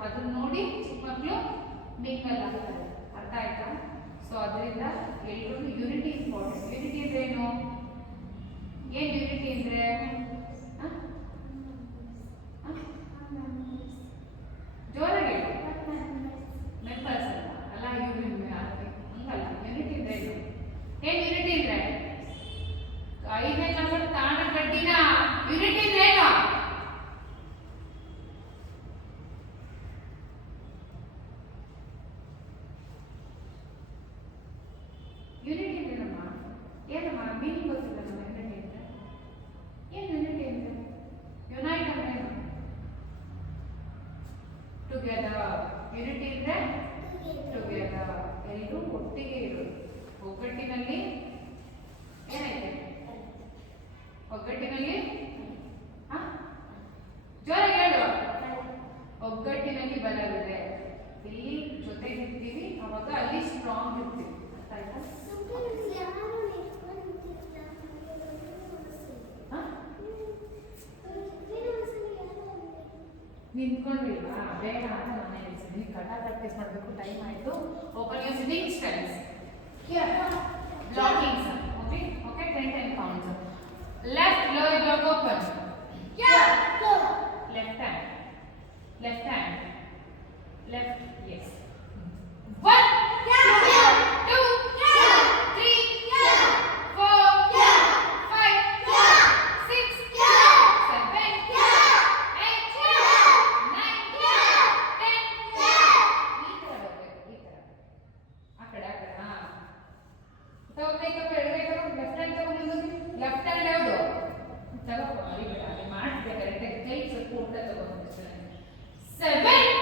ಅದನ್ನ ನೋಡಿ ಚಿಕ್ಕ ಮಕ್ಕಳು ಮಿಂಗಲ್ ಆಗ್ತಾರೆ. ಅರ್ಥ ಆಯ್ತಾ? ಸೊ ಅದರಿಂದ ಎಲ್ರಿಗೂ ಯೂನಿಟಿ ಇಂಪಾರ್ಟೆಂಟ್. ಯೂನಿಟಿ ಅಂದ್ರೆ ಏನು? ಏನ್ ಯೂನಿಟಿ ಅಂದ್ರೆ ಮೀನಿಂಗ್ ಗೊತ್ತಿಲ್ಲ ನಮ್ಮ ಯುನಿಟಿ ಅಂತ. ಏನು ಯುನಿಟಿ ಅಂತ? ಯುನೈಟ್ ಅಂದ್ರೆ ಏನು? ಟುಗೆದರ್. ಯುನಿಟಿ ಅಂದ್ರೆ ಟುಗೆದರ್, ಎಲ್ಲರೂ ಒಟ್ಟಿಗೆ ಇರೋದು. ಒಗ್ಗಟ್ಟಿನಲ್ಲಿ ಏನೈತೆ? ಒಗ್ಗಟ್ಟಿನಲ್ಲಿ ಜೋರಾಗಿ ಹೇಳು. ಒಗ್ಗಟ್ಟಿನಲ್ಲಿ ಬಲವಿದೆ. ಇಲ್ಲಿ ಜೊತೆಗಿರ್ತೀವಿ ಅವಾಗ ಅಲ್ಲಿ ಸ್ಟ್ರಾಂಗ್ ಇರ್ತೀವಿ. ಅರ್ಥ ಆಯ್ತಾ? ನಿಂತ್ಕೊಂಡಿಲ್ವಾ? ಬೇಡ ಅಂತ ನಾನು ಹೇಳ್ತೀನಿ. ಕಟ ಪ್ರಾಕ್ಟೀಸ್ ಮಾಡಬೇಕು, ಟೈಮ್ ಆಯಿತು. Open your sitting styles. Here blockings. Okay okay, 10 counts. Left lower block open. Left hand. Left hand. Left. Yes. 1 2 3 4 5 6 7 8 9 10. ಈ ತರ ಬರಬೇಕು. ಈ ತರ ಆ ಕಡೆ ತಗೋ. ಕೈ ತಗೋ, ಎಡಗೈ ತಗೋ. ಲೆಫ್ಟ್ ಹ್ಯಾಂಡ್ ತಗೋ. ಮುಂದೆ ಲೆಫ್ಟ್ ಹ್ಯಾಂಡ್ ಯಾವುದು? ತಗೋ. ಅಲ್ಲಿ ಮಾಡ್ಬೇಕು ಕರೆಕ್ಟಾಗಿ. ಕೈ ಸ್ವಲ್ಪ ಊಟ ತಗೋ. 7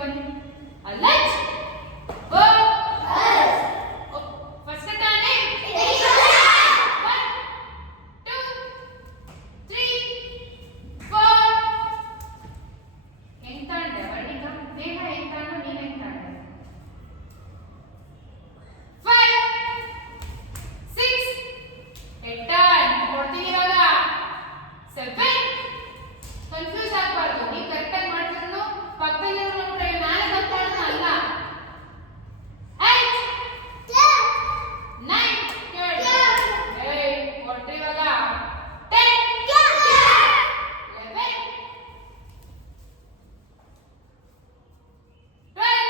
ಬನ್ನಿ. ಅಲರ್ಟ್. ಗೋ. ಫಸ್ಟ್ ತಾನೆ. 1 2 3 4. ಹೆಂಗ್ ತಾಂಡೆ ವರ್ಣಿಕ? ನೇಹ ಹೆಂಗ್ ತಾಂಡು? ನೀನ್ ಹೆಂಗ್ ತಾಂಡೆ? 5 6 8 ಕೊಡ್ತೀನಿ ಇವಾಗ. 7 ಕನ್ಫ್ಯೂಸ್ ಆಗಬಾರ್ದು. ನೀವು ಕರೆಕ್ಟ್ ಆಗಿ ಮಾಡ್ತಿದ್ರು ಪಕ್ಕದಲ್ಲಿರೋ ನೋಡ್ರೆ ನಾನೇ ತಪ್ಪಾಡ್ತಾ ಅಲ್ಲ. 8 9 ಕೇಳಿ. ಕೊಟ್ರಿ ಇವಾಗ. 10 11 12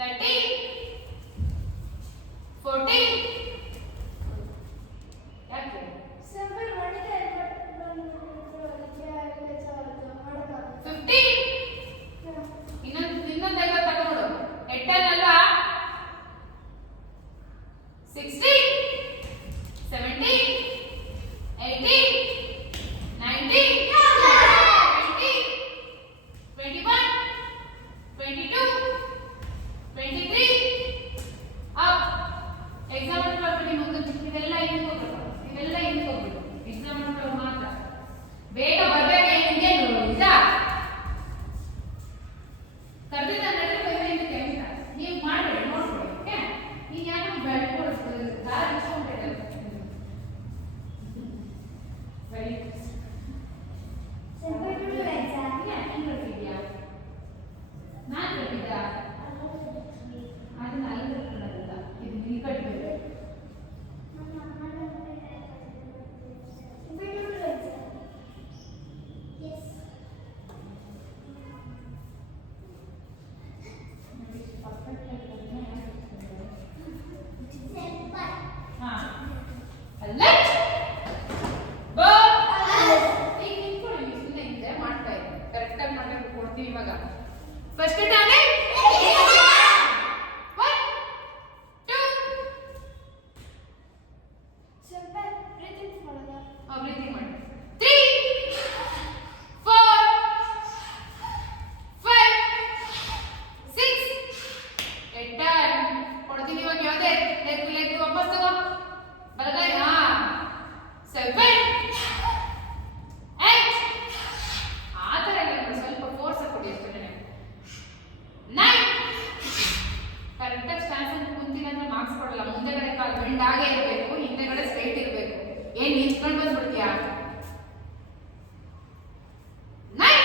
13 14. ಯಾಕೆ? ಸಿಂಪಲ್ ಮಾಡಿದ್ರೆ 15. ಇನ್ನೊಂದು ಐವತ್ತು ತಗೊಂಡು 8 ಅಲ್ವಾ? 16 17 18 19 20 21 22 23 ಅಪ್. ಎಕ್ಸಾಮ್ ಮಾಡ್ಬಿಡಿ. ಮುಂದೆ ಇವೆಲ್ಲ ಹಿಂಗೆ ಹೋಗ್ಬೇಕು. ಇವೆಲ್ಲ ಹಿಂಗೆ ಹೋಗ್ಬಿಡು. ಎಕ್ಸಾಮ್ ಮಾಡ್ಕೊಳ್ಳೋ ಮಾತ್ರ ಬೇಗ ಬರ್ಬೇಕು. ನಿಮಗೆ ನಿಜ ಕರ್ದಿದ್ದ ನೀವು ಮಾಡಬೇಡಿ, ನೋಡ್ಕೊಳ್ಳಿ. ಓಕೆ? ನೀವು ಯಾಕೆ ಬೆಳ್ಕೊಳ್ತೀವಿ ದಾರ ಇಟ್ಕೊಂಡಿರಲ್ಲ. ಸರಿ ಸಿಂಪಲ್ ಟು ಎಕ್ಸಾಮ್ ಯಾಕೆ ಬರ್ತಿದ್ಯಾ? ನಾನು ಬರ್ತಿದ್ದ ಅದನ್ನ ಅಲ್ಲಿ ಬರ್ಕೊಳ್ಳೋದಲ್ಲ. ಇದು ನೀವು ಕಟ್ಬೇಕು. ಫಸ್ಟ್ ತಾನೆ. 1 2 ಸಿಂಪಲ್ ಬ್ರೀತಿಂಗ್ ಮಾಡೋದಾ? ಬ್ರೀತಿಂಗ್ ಮಾಡಿ. 3 4 5 6 8 ಕೊಡ್ತೀನಿ ಇವಾಗ. ಯಾವುದೇ ಲೆಗ್ ವಾಪಸ್ ತಗೋ. ಬಲಗೈ. 7 8 ಆ ಥರ ಇಲ್ಲ. ಸ್ವಲ್ಪ ಫೋರ್ಸ್ ಕೊಡಿ ಅಷ್ಟೇ. 9 ಕರೆಕ್ಟಾಗಿ ಸ್ಟ್ಯಾನ್ಸ್ ಅಂತ ಕುಂತಿಲ್ಲ ಅಂದ್ರೆ ಮಾರ್ಕ್ಸ್ ಕೊಡಲ್ಲ. ಮುಂದೆಗಡೆ ಕಾಲು ಬೆಂಡ್ ಆಗೇ ಇರಬೇಕು, ಹಿಂದೆಗಡೆ ಸ್ಟ್ರೈಟ್ ಇರಬೇಕು. ಏನ್ ನಿಂತ್ಕೊಂಡು ಬಂದ್ಬಿಡ್ತೀಯಾ? 9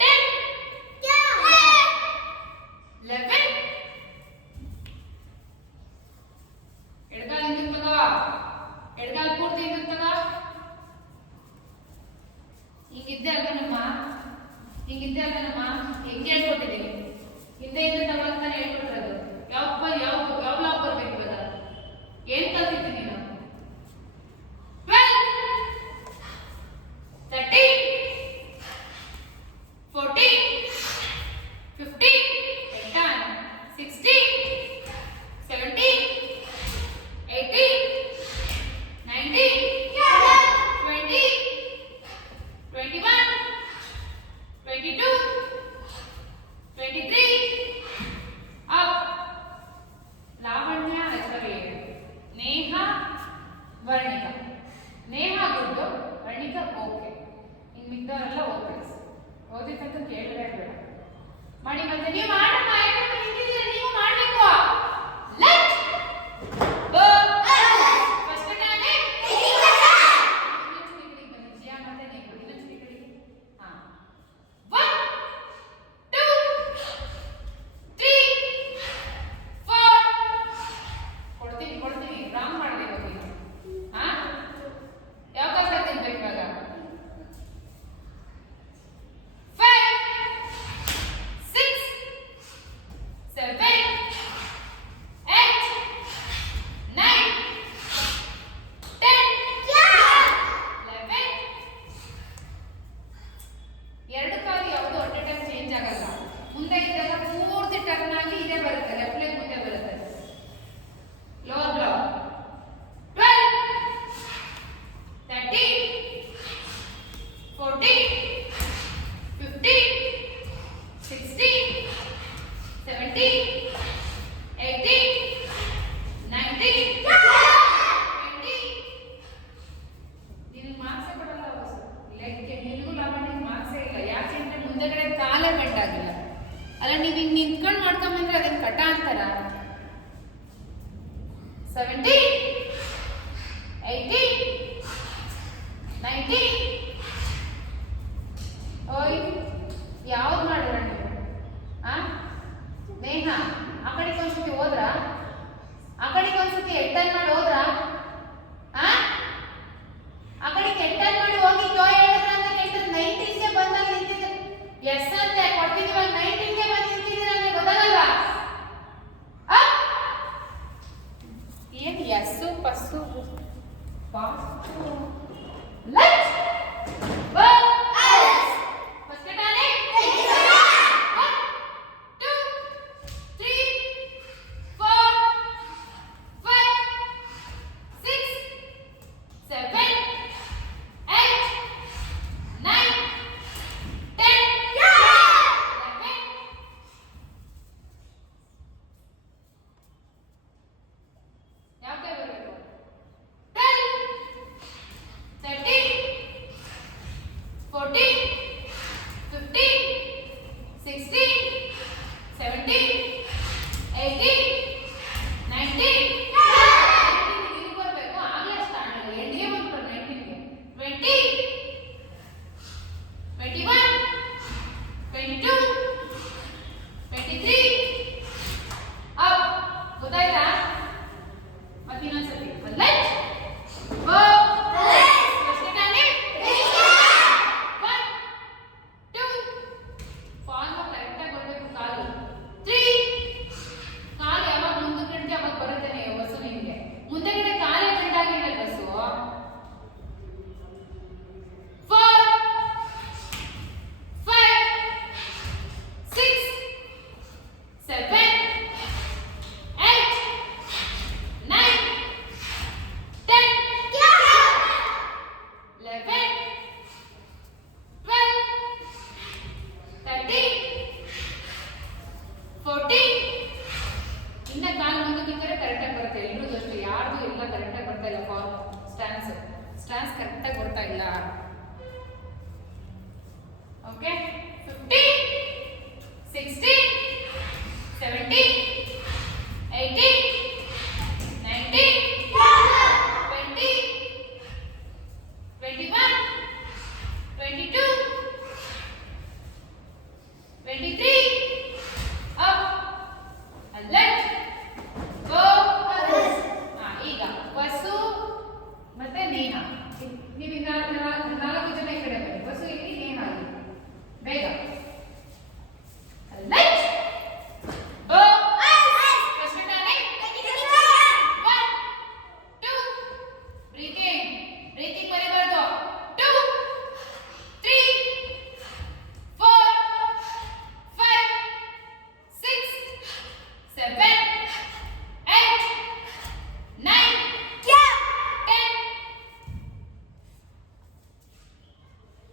10 11 ಎಡಗಾಲ ಹಿಂದಕ್ಕೆ ತಗೋ. ಎಡಗಾಲ ಪೂರ್ತಿ ಹಿಂದಕ್ಕೆ ತಗೋ. ಹಿಂಗಿದ್ದೆ ಅಲ್ವೇನಮ್ಮ? ಹಿಂಗಿದ್ದೆ ಅಲ್ವೇನಮ್ಮ? ಹೆಂಗೆ ಹೇಳ್ಕೊಟ್ಟಿದ್ದೀನಿ? ಹಿಂದೆ ಹಿಂದೆ ತಗೊಂತಾನೆ ಹೇಳ್ಕೊಟ್ಟಿರೋದು. ಯಾವ ಬ್ಲಾಕ್ ಬರ್ಬೇಕು ಇವಾಗ? ಏನ್ ಕಲ್ತಿದ್ದೀನಿ ನೀನು? 12 13 14 15 16 17 18 19 20 21 22 23 ಅಪ್. ಲಾವಣ್ಯ ಹೆಸರು ನೇಹ ವರ್ಣಿಕ. Neha good, Varnika okay. ಇನ್ನು ಮಿಕ್ಕದವರೆಲ್ಲ ಓದ್ಬಿಡಿ. ಓದಿತ್ತಂತ ಕೇಳಲೇ ಬೇಡ. ಮಾಡಿ ಮತ್ತೆ ನೀವು ಮಾಡಮ್ಮ. ಯಾಕಂದ್ರೆ ನಿಂತಿದ್ದೀರ, ನೀವು ಮಾಡಬೇಕು. Let go. ಫಸ್ಟ್ ತಾನೆ. ಜಿಯಾ ಮತ್ತೆ ನೀವು ಇನ್ನೊಂದು ಚಿಕ್ಕಡಿ. 1 2 3 4 ಕೊಡ್ತೀನಿ. ರಾಂಗ್ ಮಾಡಿದೆ ಹೋಗಿ. ಯಾವ ಕ್ಲಾಸ್ ತಿನ್ಬೇಕು ಇವಾಗ? 5 6 ಮುಂದೆಗಡೆ ಕಾಲೇ ಬೆಂಡ್ ಆಗಿಲ್ಲ. ಅಲ್ಲ ನೀವು ಹಿಂಗೆ ನಿಂತ್ಕೊಂಡು ಮಾಡ್ಕೊಂಬಂದ್ರೆ ಅದನ್ನ ಕಟ ಅಂತಾರ. 70, 80, 90. ಓಯ್ ಯಾವ್ದು ಮಾಡಿದ್ರ ನೀವು? ನೇಹ ಆ ಕಡೆಗೆ ಒಂದ್ಸತಿ ಹೋದ್ರ, ಆ ಕಡೆಗೆ ಒಂದ್ಸತಿ ಎಟ್ಟನ್ ಮಾಡಿ ಹೋದ್ರ, ಆ ಕಡೆಗೆ ಎಟ್ಟನ್ ಮಾಡಿ ಹೋಗಿ ಜೋ ಹೇಳಿದ್ರ ಅಂತ ಕೇಳ್ತಾರೆ. 90ಗೆ ಬಂದಾಗ ನಿಂತಿದ್ದೆ ಎಸ್ ಅಂತ ಕೊಡ್ತಿದೀವಾಗ 90ಗೆ ಬಂದು ನಿಂತಿದ್ದೀರ ಅಂದ್ರೆ ಗೊತ್ತಾಗಲ್ವಾ? ಏನು ಎಸ್ಸು ಪಸ್ಸು ಲೈಟ್ ಸ್ಟ್ಯಾನ್ಸ್ ಕರೆಕ್ಟಾಗಿ ಬರ್ತಾ ಇಲ್ಲ. Okay 50, 60, 70, 80, 90, 20, 21, 22, 23. Up and left. Go. ಈಗ ವಸು ಮತ್ತೆ ನೇಹ. ನೀವು ನಾಲ್ಕು ಜನ ಈ ಕಡೆ ಬನ್ನಿ. ವಸು ಇಲ್ಲಿ, ನೇಹ ಇಲ್ಲಿ. ಬೇಗ ಲೈಟ್ ಗೋ. ಫಸ್ಟ್ ತಾನೆ 1 2 ಬ್ರೀತಿಂಗ್ ಬರಬಾರ್ದು. 2 3 4 5 6 7 8 9 10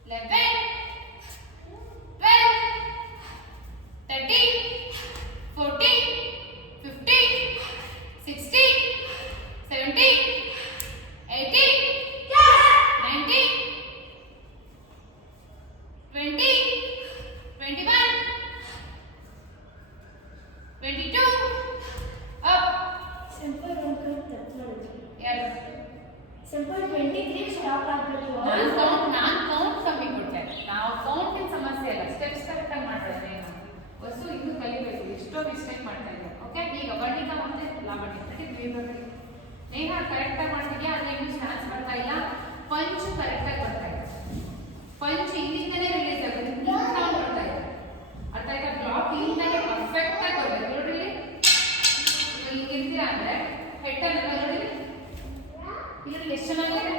11 12 13 14 15 16 17 18 19 20 21 22. Up. ಸಿಂಪಲ್ ಒಂದು ಕಟ್ ಮಾಡಿದ್ವಿ. ಯಾರು? ಸಿಂಪಲ್ 23 ಸ್ಟಾಪ್ ಆಗಬೇಕು. ನಾನು ಕೌಂಟ್ ಕಮ್ಮಿ ಕೊಟ್ಟೆ. ನಾವು ಕೌಂಟಿನ ಸಮಸ್ಯೆ ಇಲ್ಲ, ಸ್ಟೆಪ್ಸ್ ಕರೆಕ್ಟಾಗಿ ಮಾಡೋಣ. ವಸು ಇನ್ನೂ ಕಲಿಬೇಕು, ಎಷ್ಟೋ ಮಿಸ್ಟೇಕ್ ಮಾಡ್ತಾ ಇದ್ದಾರೆ. ಓಕೆ, ಈಗ ವರ್ಣಿಕ ಮತ್ತೆ ಲಾವಣ್ಯ ನೇಹ ಕರೆಕ್ಟಾಗಿ ಮಾಡ್ತಿದ್ಯಾ, ಆದರೆ ಇನ್ನೂ ಸ್ಟ್ಯಾನ್ಸ್ ಬರ್ತಾ ಇಲ್ಲ. ಪಂಚ್ ಕರೆಕ್ಟಾಗಿ ಬರ್ತಾ ಇದೆ. ಪಂಚ್ ಇಲ್ಲಿಂದಲೇ ರಿಲೀಸ್ ಆಗುತ್ತೆ, ನೀಟಾಗಿ ಬರ್ತಾ ಇದೆ. ಅರ್ಥ ಆಯ್ತಾ? ಬ್ಲಾಕ್ ಇಲ್ಲಿಂದಲೇ ಪರ್ಫೆಕ್ಟಾಗಿ ಬರಬೇಕು. ನೋಡಿ ಹಿಂಗೆ ಇರ್ತೀರಾ ಅಂದರೆ ಹೆಡ್ಡನ್ನ ನೋಡಿ ಇದರಲ್ಲಿ ಎಷ್ಟು ಚೆನ್ನಾಗಿದೆ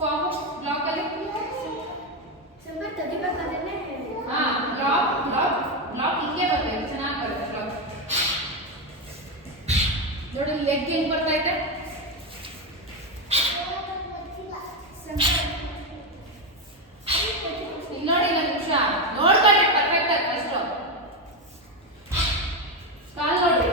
ಫಾರ್ಮ್ ಬ್ಲಾಕಲ್ಲಿ. ಸಿಂಪಲ್ ತೆಗಿಬೇಕಾದ್ರೆ ಬ್ಲಾಕ್ ಹಿಂಗೆ ಬರಬೇಕು, ಚೆನ್ನಾಗಿ ಬರುತ್ತೆ ಬ್ಲಾಕ್. ನೋಡಿ ಲೆಗ್ ಹೆಂಗೆ ಬರ್ತಾ ಇದೆ. ನೋಡಿ ಇಲ್ಲ ನಿಮಿಷ ನೋಡ್ಕೊಳ್ಳಿ ಪರ್ಫೆಕ್ಟ್ ಆಗಿ. ಫಸ್ಟ್ ಕಾಲ್ ನೋಡಿ.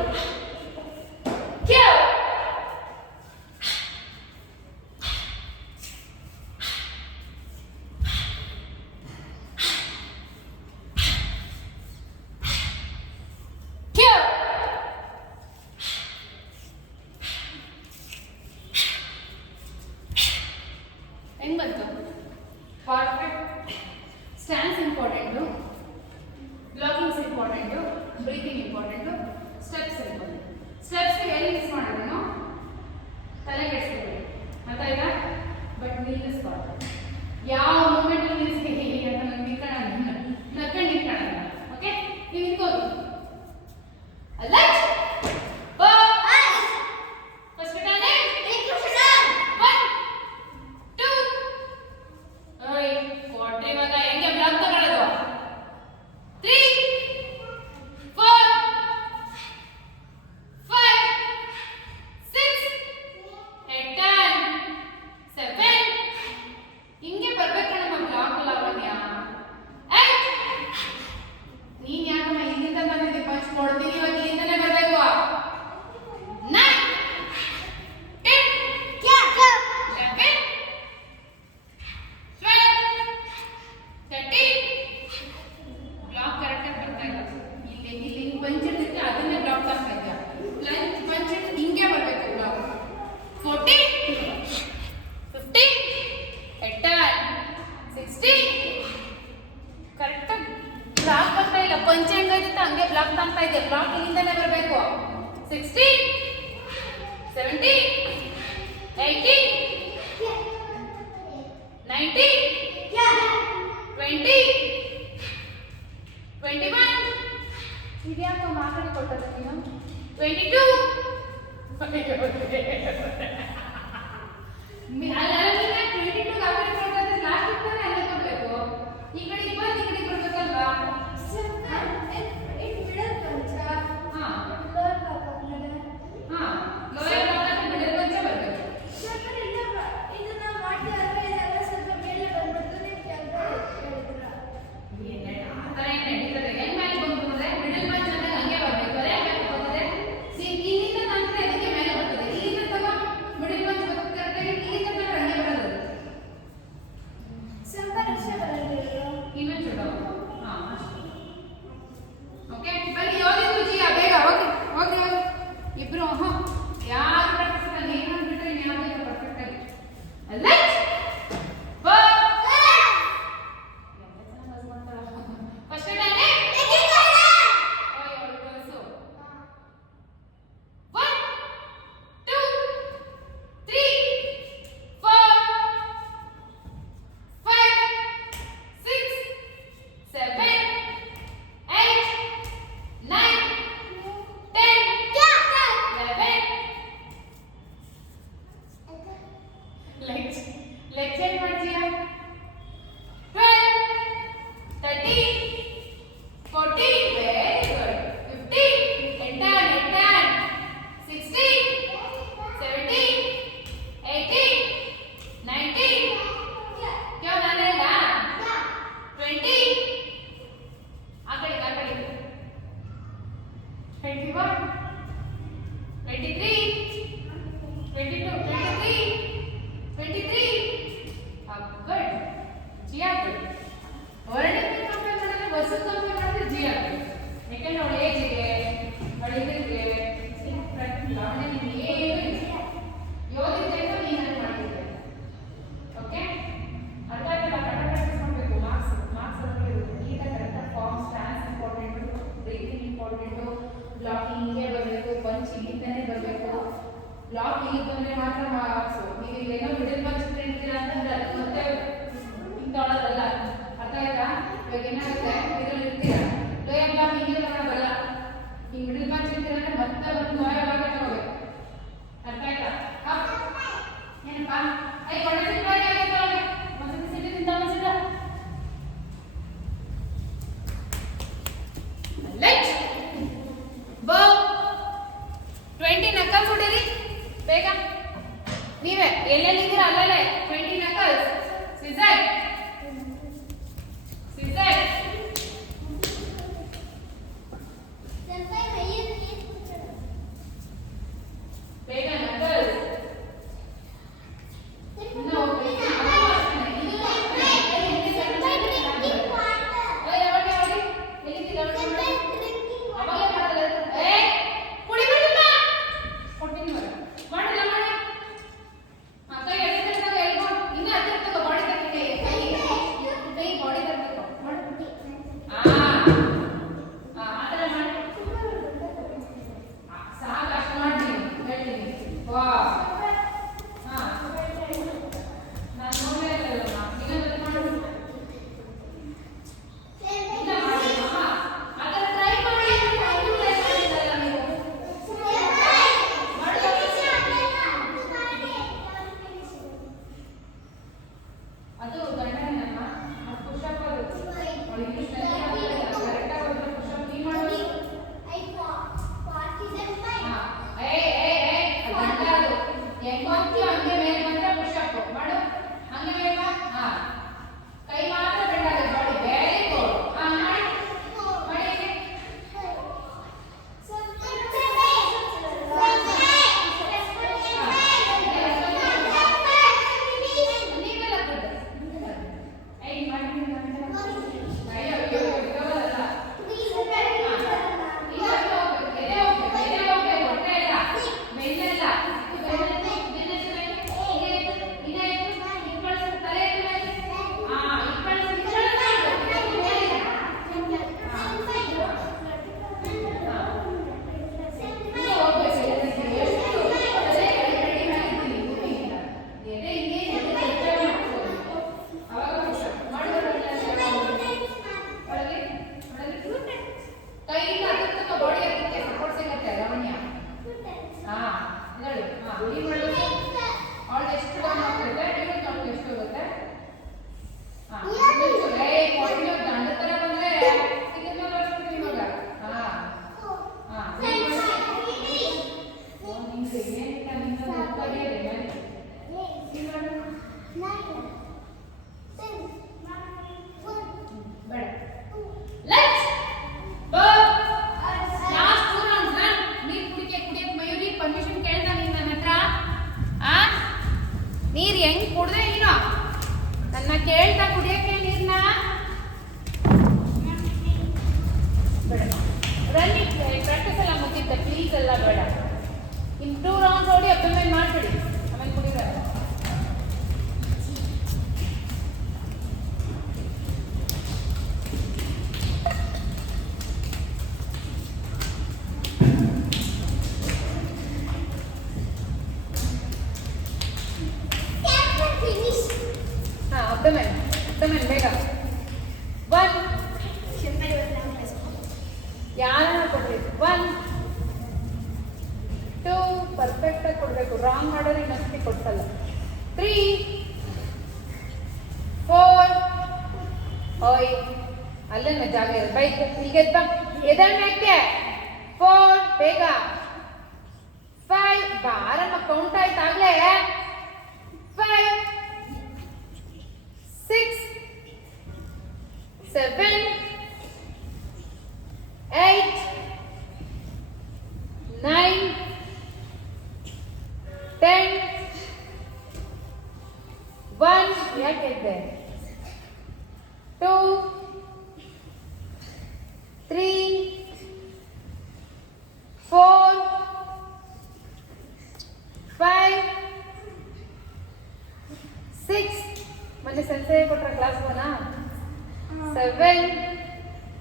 Stance important, blockings important, breathing important, steps important. Steps ಎಲ್ಲಿ ಮಿಸ್ ಮಾಡಿದ್ರು ತಲೆ ಕೆಡಿಸ್ಕೊಬೇಡಿ, ಗೊತ್ತಾಯ್ತಾ? ಬಟ್ ನಿಲ್ಲಿಸ್ಬಾರ್ದು. ಯಾವ ಮೂಮೆಂಟ್ ಅಲ್ಲಿ ನಿಲ್ಲಿಸ್ಬೇಕು ಅಂತ ನಮ್ಗೆ ನಕ್ಕೊಂಡು ನಿಂತ್ಕೊಳ್ಳೋಣ. ಓಕೆ, ನೀವು ನಿಂತ್ಕೋದು. ಪಂಚೆ ಹೆಂಗಾಯ್ತು ಹಂಗೆ ಬ್ಲಾಕ್ ತಾಗ್ತಾ ಇದೆ. ಬ್ಲಾಕ್ ಇಲ್ಲಿಂದಲೇ ಬರಬೇಕು. 60, 70, 80, 90, 20, 21. ಇದ್ಯಾಕೋ ಮಾತಾಡಿ ಕೊಟ್ಟದ ನೀನು? 22. ಅಲ್ಲ 22 ಗಾಬರಿ ಕೊಟ್ಟರೆ ಲಾಸ್ಟ್ ಇರ್ತಾನೆ ಅಲ್ಲೇ ಕೊಡಬೇಕು. ಈ ಕಡೆ ಬಂದು ಈ ಕಡೆ ಬರ್ಬೇಕಲ್ವಾ? ಬ್ಲಾಕ್ ಇಲ್ಲಿ ಬಂದ್ರೆ ಮಾತ್ರ ಮಾರ್ಕ್ಸ್. ನೀವು ಇಲ್ಲೇನೋ ಮಿಡಲ್ ಮಾರ್ಕ್ಸ್ ಇಡ್ತೀರಾ ಅಂತಂದ್ರೆ ಮತ್ತೆ ಹಿಂದೊಳದಲ್ಲ. ಅರ್ಥ ಆಯ್ತಾ? ಇವಾಗ ಏನಾಗುತ್ತೆ ಇದ್ರಲ್ಲಿ ಇರ್ತೀರಾ ಲೋಯರ್ ಬ್ಲಾಕ್ ಹಿಂಗೆ ಬರಲ್ಲ. ಹಿಂಗೆ ಮಿಡಲ್ ಮಾರ್ಕ್ಸ್ ಇಡ್ತೀರಾ ಅಂದ್ರೆ ಮತ್ತೆ ಒಂದು ಲೋಯರ್ ಬ್ಲಾಕ್ ತಗೋಬೇಕು. ಅರ್ಥ ಆಯ್ತಾ? ಏನಪ್ಪ ಐ ಕೊಡಸಿ ಬ್ಲಾಕ್ ಆಗಿತ್ತು ಒಂದ್ಸತಿ ಸಿಟ್ಟಿಂದ ಒಂದ್ಸಲ ಲೆಟ್ ಬೋ 20 ನಕಲ್ಸ್ ಹೊಡೀರಿ ಬೇಗ. ನೀವೇ ಎಲ್ಲೆಲ್ಲಿದ್ದೀರಾ ಅಲ್ಲಲ್ಲೇ 20 ನಕಲ್ಸ್. ಸಿಸರ್ ಸಿಸರ್ ನೀರ್ ಹೆಂಗ್ ಕುಡ್ದೆ ನೀನು ನನ್ನ ಕೇಳ್ತಾ ಕುಡಿಯಕ್ಕೆ ನೀರ್ನ ರನ್ನಿಂಗ್ ಪ್ರಾಕ್ಟೀಸ್ ಎಲ್ಲ ಮುಗಿದ್ದೆ ಪ್ಲೀಸ್ ಎಲ್ಲ ಬೇಡ ಇನ್ 2 ರೌಂಡ್ಸ್ ಓಡಿ ಅಬ್ಡೊಮೆನ್ ಮಾಡ್ಬಿಡಿ ಆಮೇಲೆ ಕುಡಿದ್ರೆ abdomen ಬೇಗ 1 ಯಾರನ್ನ ಕೊಡ್ಬೇಕು 1 2 ಪರ್ಫೆಕ್ಟ್ ಆಗಿ ಕೊಡ್ಬೇಕು ರಾಂಗ್ ಮಾಡಿದ್ರೆ ಇನ್ನೊಂದ್ಸತಿ ಕೊಡ್ಸಲ್ಲ 3 4 ಓಯ್ ಅಲ್ಲೇ ಜಾಗ ಇದೆ ಬೈಕ್ ಈಗ ಎದ್ದ ಎದಕ್ಕೆ 4 ಬೇಗ 5 ಬಾರಮ್ಮ ಕೌಂಟ್ ಆಯ್ತಾಗ್ಲೇ 5 6 7 8 9 10 1 ಯಾಕೆ ಇದೆ 2 3 4 5 6 ಮೊನ್ನೆ ಸೆನ್ಸೆ ಕೊಟ್ರ ಕ್ಲಾಸ್ 7